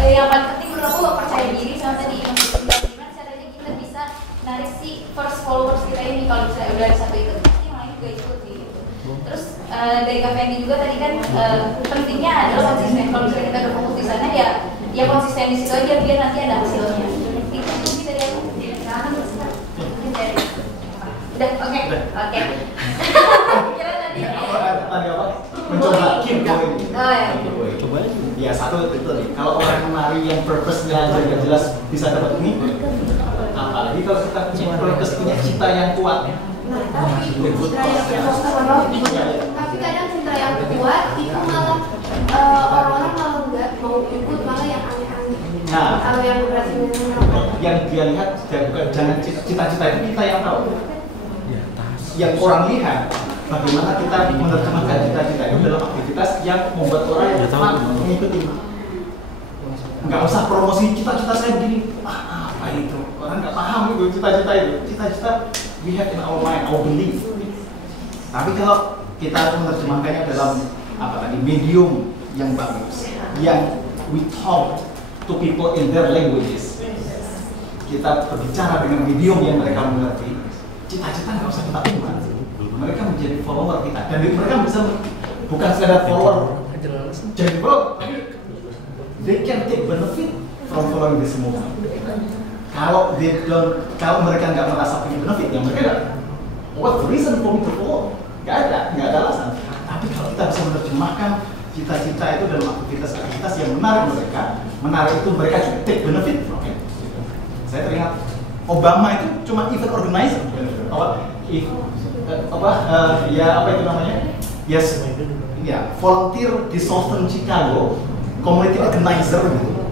yang paling penting menurut aku percaya diri sama tadi yang gimana caranya kita bisa narik si first followers kita ini. Kalau misalnya udah ada satu ikut, yang lain juga ikut gitu. Terus dari Kak Fendi juga tadi kan pentingnya adalah konsisten. Kalau misalnya kita udah fokus di sana ya konsisten di situ aja biar nanti ada hasilnya. Itu tuh bisa dari aku. Udah oke. Tadi apa? Mencoba keep going. Oh ya. Coba biasa satu itu nih, kalau orang menari yang purpose-nya aja nggak jelas bisa dapat ini, apalagi kalau kita punya purpose, punya cita yang kuat. Tapi kadang citra yang kuat itu malah orang-orang malah nggak mau ikut, malah yang aneh-aneh. Nah, Kalau yang berhasil yang dia lihat jangan cita-cita itu kita yang tahu. Yang orang lihat bagaimana kita menerjemahkan cita-cita itu dalam aktivitas yang membuat orang mengikuti. Nggak usah promosi cita-cita saya begini. Apa itu? Orang nggak paham itu cita-cita itu. Cita-cita we have in our mind, our belief. Tapi kalau kita menerjemahkannya dalam apa tadi medium yang bagus, yang we talk to people in their languages, kita berbicara dengan medium yang mereka mengerti, cita-cita nggak usah kita ubah. Mereka menjadi follower kita dan mereka bisa bukan sekadar follower jadi follower, tapi they can take benefit from following this movement. Kalau mereka nggak merasa punya benefit, ya mereka nggak. What reason for me to follow? Nggak ada alasan. Tapi kalau kita bisa menerjemahkan cita-cita itu dalam aktivitas yang menarik itu mereka juga take benefit. Okay. Saya teringat Obama itu cuma event organizer, apa itu namanya? Yes, ya volunteer di Southern Chicago, community organizer gitu.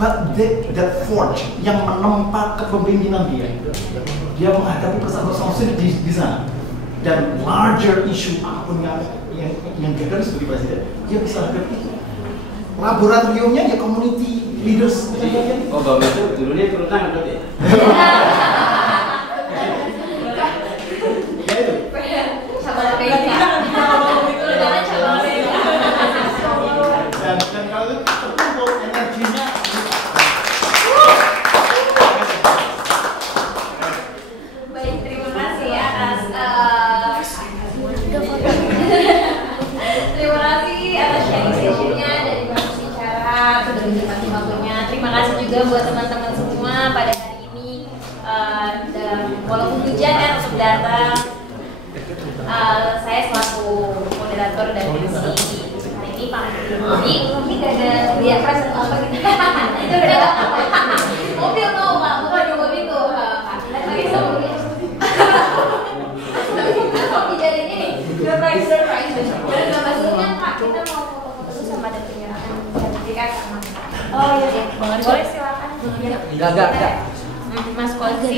But that forge yang menempa kepemimpinan dia menghadapi persoalan di sana dan larger issue apapun yang dihadapi sebagai presiden, dia bisa hadapi itu. Laboratoriumnya ya community leaders. Obama itu dulunya turun tangan berarti. Dan kalau itu terkumpul energinya. Baik, terima kasih atas terima kasih atas sharing sessionnya dari Pak Bicara, sudah menikmati waktunya. Terima kasih juga buat teman-teman semua pada hari ini walaupun hujan ya untuk datang. Saya selaku moderator dan MC hari ini Pak ini gak ada lihat present apa gitu. Itu udah mobil tuh Pak, bukan di mobil tuh lagi sama tapi jadi ini surprise dan maksudnya Pak kita mau foto-foto dulu sama ada penyerahan sertifikat sama oh iya boleh silakan Enggak. Mas Kolzi